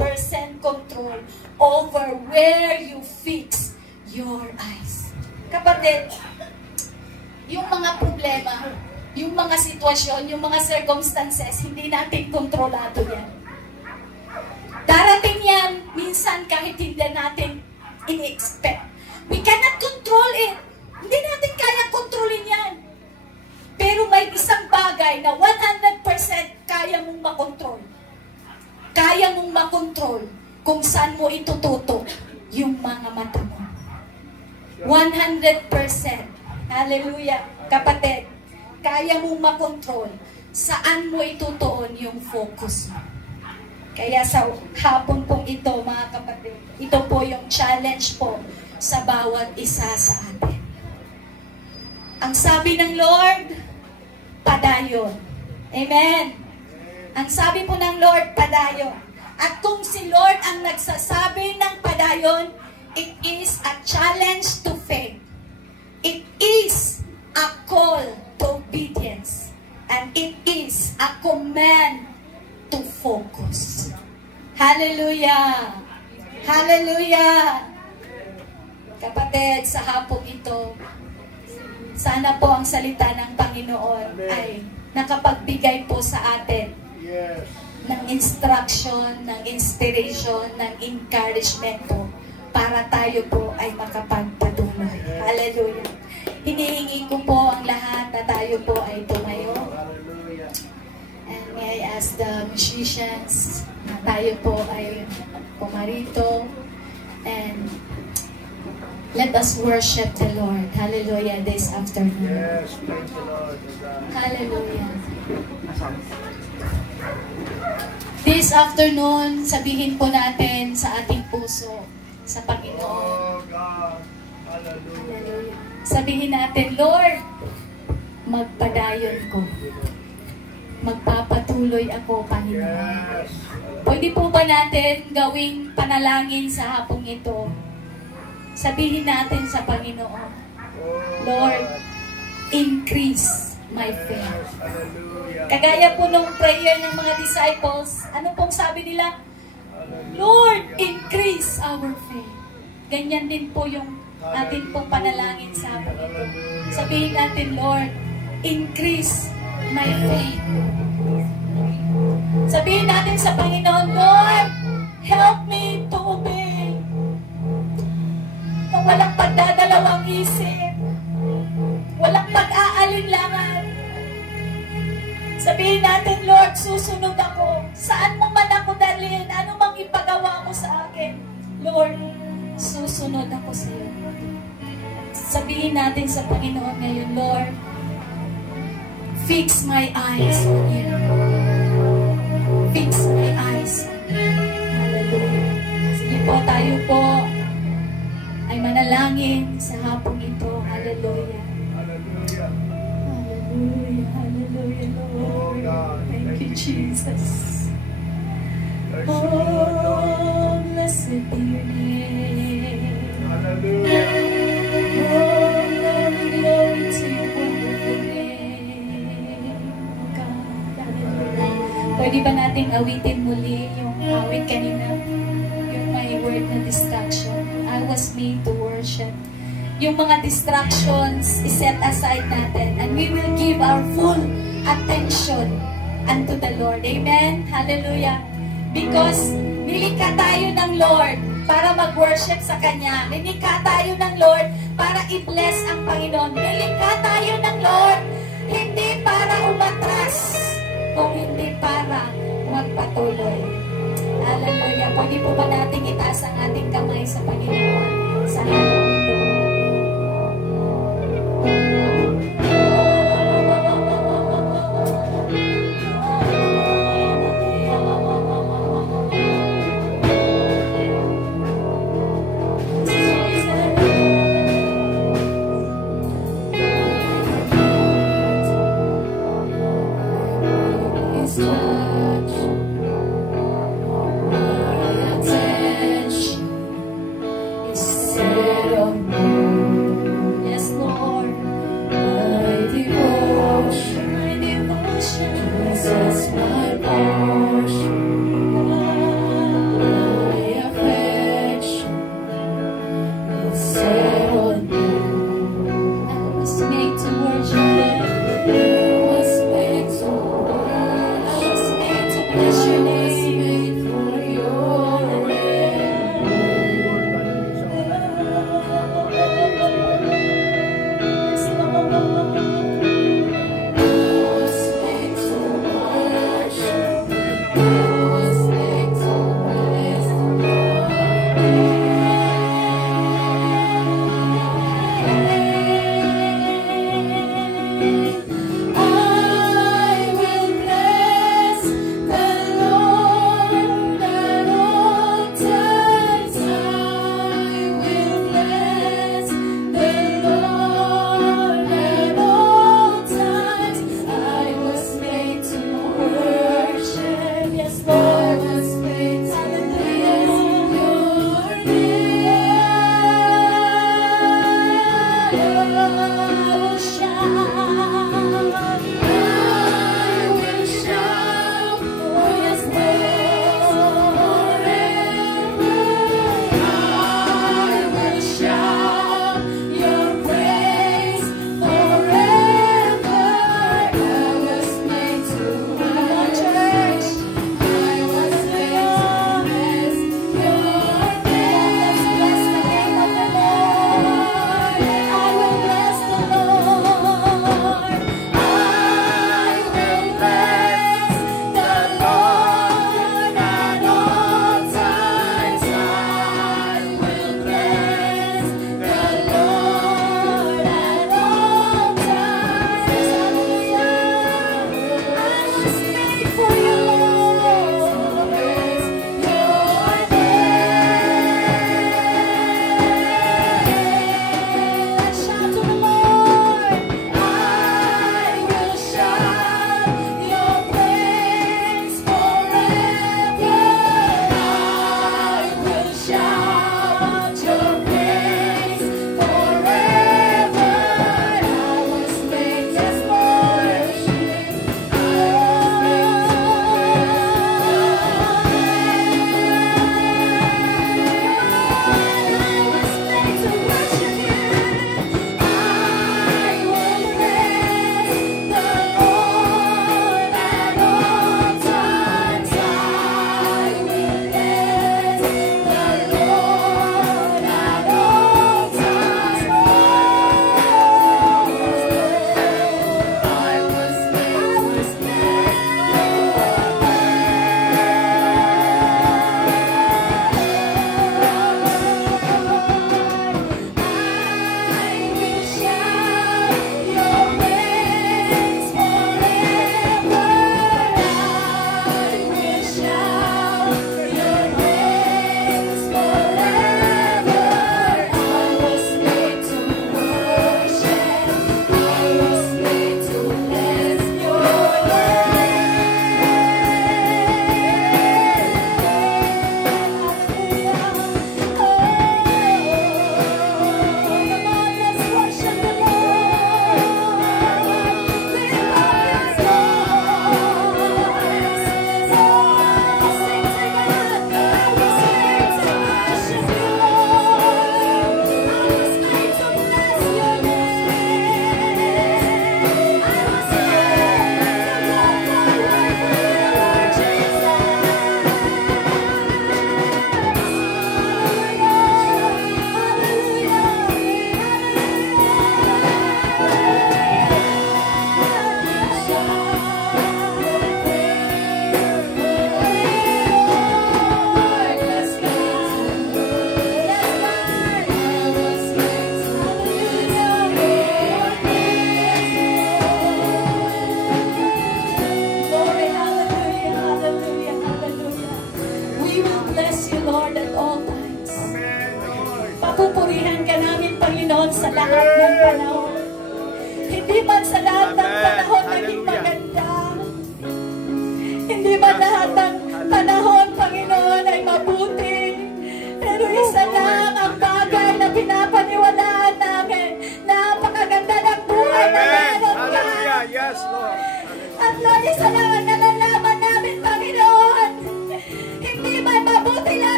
control over where you fix your eyes. Kapatid, yung mga problema, yung mga sitwasyon, yung mga circumstances, hindi natin kontrolado yan. Darating yan, minsan kahit hindi natin in-expect. We cannot control it. Hindi natin kaya kontrolin yan. Pero may isang bagay na 100% kaya mong makontrol. Kaya mong makontrol kung saan mo itututok yung mga mata mo. 100%. Hallelujah. Kapatid, kaya mong makontrol saan mo itutuon yung focus mo. Kaya sa hapon pong ito, mga kapatid, ito po yung challenge po sa bawat isa sa atin. Ang sabi ng Lord, padayon. Amen. Ang sabi po ng Lord, padayon. At kung si Lord ang nagsasabi ng padayon, it is a challenge to faith. It is a call to obedience. And it is a command to focus. Hallelujah! Hallelujah! Kapatid, sa hapong ito, sana po ang salita ng Panginoon ay nakapagbigay po sa atin ng instruction, ng inspiration, ng encouragement po para tayo po ay makapagpatuloy. Hallelujah! Hinihingi ko po ang lahat na tayo po ay tumayo. And may I ask the musicians na tayo po ay pumarito and let us worship the Lord. Hallelujah, this afternoon. Yes, thank you, Lord. Hallelujah. This afternoon, sabihin po natin sa ating puso, sa Panginoon. Oh, God. Hallelujah. Hallelujah. Sabihin natin, Lord, magpadayon ko. Magpapatuloy ako, Panginoon. Yes. Pwede po ba natin gawing panalangin sa hapong ito? Sabihin natin sa Panginoon, Oh, Lord, God. increase my faith. Hallelujah. Kagaya po nung prayer ng mga disciples, ano pong sabi nila? Lord, increase our faith. Ganyan din po yung atin pong panalangin sa hapon ito. Sabihin natin, Lord, increase my faith. Sabihin natin sa Panginoon, Lord, help me to obey. Nang walang pagdadalawang isip, walang pag-aalinlangan. Sabihin natin, Lord, susunod ako. Saan mo man ako dalhin, ano mang ipagawa mo sa akin, Lord, susunod ako sa iyo. Sabihin natin sa Panginoon ngayon, Lord, fix my eyes on you. Fix my eyes on you. Hallelujah. Sige po, tayo po ay manalangin sa hapong ito. Hallelujah. Hallelujah. Hallelujah. Hallelujah, Lord. Thank you, Jesus. Bless you, Lord. Oh, blessed be your name. Hallelujah. Glory, glory to your wonderful name, God. Hallelujah. Pwede ba nating awitin muli yung awit kanina? Yung may word na distraction. I was made to worship. Yung mga distractions, iset aside natin. And we will give our full attention unto the Lord. Amen? Hallelujah. Because nilikha tayo ng Lord para mag-worship sa Kanya. Nilikha tayo ng Lord para i-bless ang Panginoon. Nilikha tayo ng Lord hindi para umatras, kung hindi para magpatuloy. Hallelujah. Pwede po ba natin itaas ang ating kamay sa Panginoon sa araw ito? Worship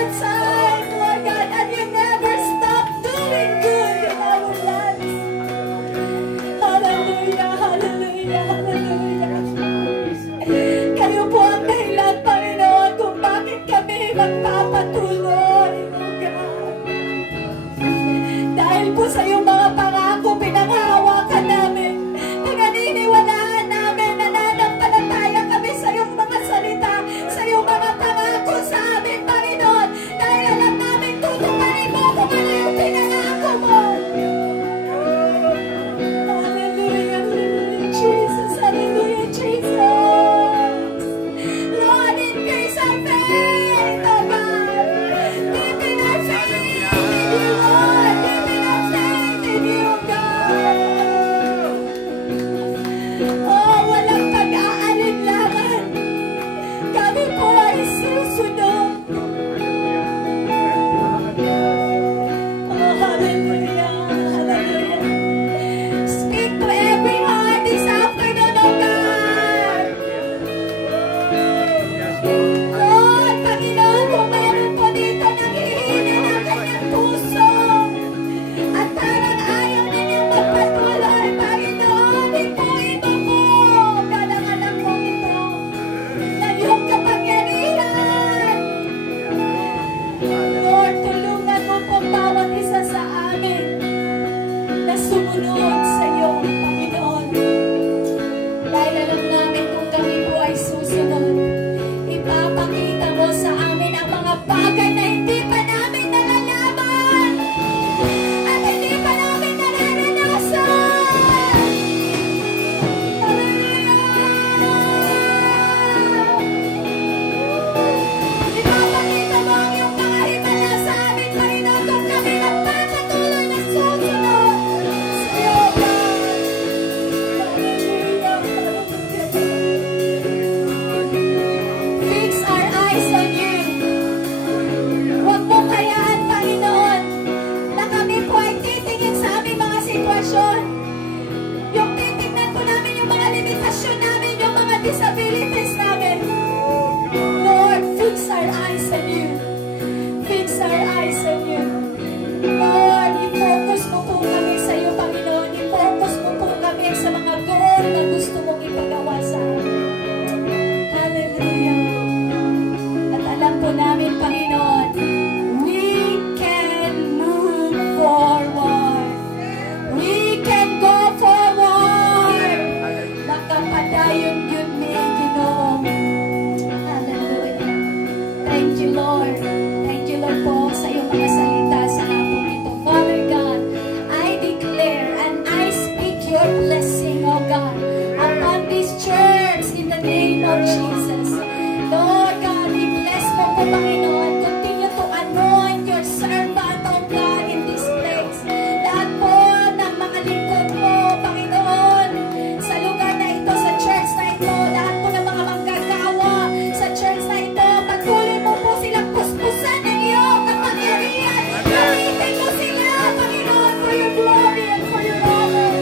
the time, Lord God, and you never stop doing good in our lives. Hallelujah, hallelujah, hallelujah. Kayo po ang dahilan, Panginoon, kung bakit kami magpapatuloy, oh God. Dahil po sa iyong mga pangako, pinanghawakan namin, pinaniniwalaan namin, nananampalataya kami sa iyong mga salita, sa iyong mga pangako sa amin, Panginoon. Dahil alam namin, tutuparin mo kung ano yung pinangako mo. Hallelujah, hallelujah, Jesus, hallelujah, Jesus. Lord, increase our faith, oh God. Deepen our faith in you, Lord. Deepen our faith in you, God. Oh, walang pag-aalinlangan. Kami po ay susunod. Oh, hallelujah, hallelujah. Speak to every heart this afternoon, oh God. Lord, Panginoon, kung meron po dito nanghihina ng kanyang puso at parang ayaw ninyang magpatuloy, Panginoon, ipuin mo po, God, ang anak mo ito na iyong kapangyarihan. Lord, tulungan mo po bawat isa sa amin na sumunod sa iyo, Panginoon. Dahil alam namin kung kami po ay susunod, ipapakita mo sa amin ang mga bagay na hindi pa namin nalalaman at hindi pa namin nararanasan. Ipapakita mo ang iyong mga himala sa amin, Panginoon, kung kami magpapatuloy na susunod sa iyo, God. Hallelujah, hallelujah. Fix our eyes on you. Huwag mong hayaan, Panginoon, na kami po ay titingin sa aming mga sitwasyon. Yung titignan po namin yung mga limitasyon namin, yung mga disabilities namin. Lord, fix our eyes on you. Fix our eyes on you. Lord, i-focus mo po kami sa iyo, Panginoon. I-focus mo po kami sa mga goal na gusto mong ipagawa sa amin. Hallelujah. At alam po namin, Panginoon, we can move forward. We can go forward. Makapadayon yun may Ginoo. Hallelujah. Thank you, Lord. Thank you, Lord, po sa iyong mga salita sa hapon ito. Father God, I declare and I speak your blessing, oh God, upon this church in the name of Jesus. Lord God, i-bless mo po, Panginoon. Continue to anoint your servant, oh God, in this place. Lahat po ng mga lingkod mo, Panginoon, sa lugar na ito, sa church na ito, lahat po ng mga manggagawa sa church na ito, patuloy mo po silang puspusan ng iyong kapangyarihan. Gamitin mo sila, Panginoon, for your glory and for your honor.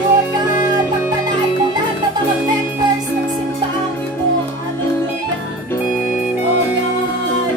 Lord God, pagpalain mo lahat ng mga members ng simbahan mo. Hallelujah. Oh God,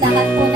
lahat po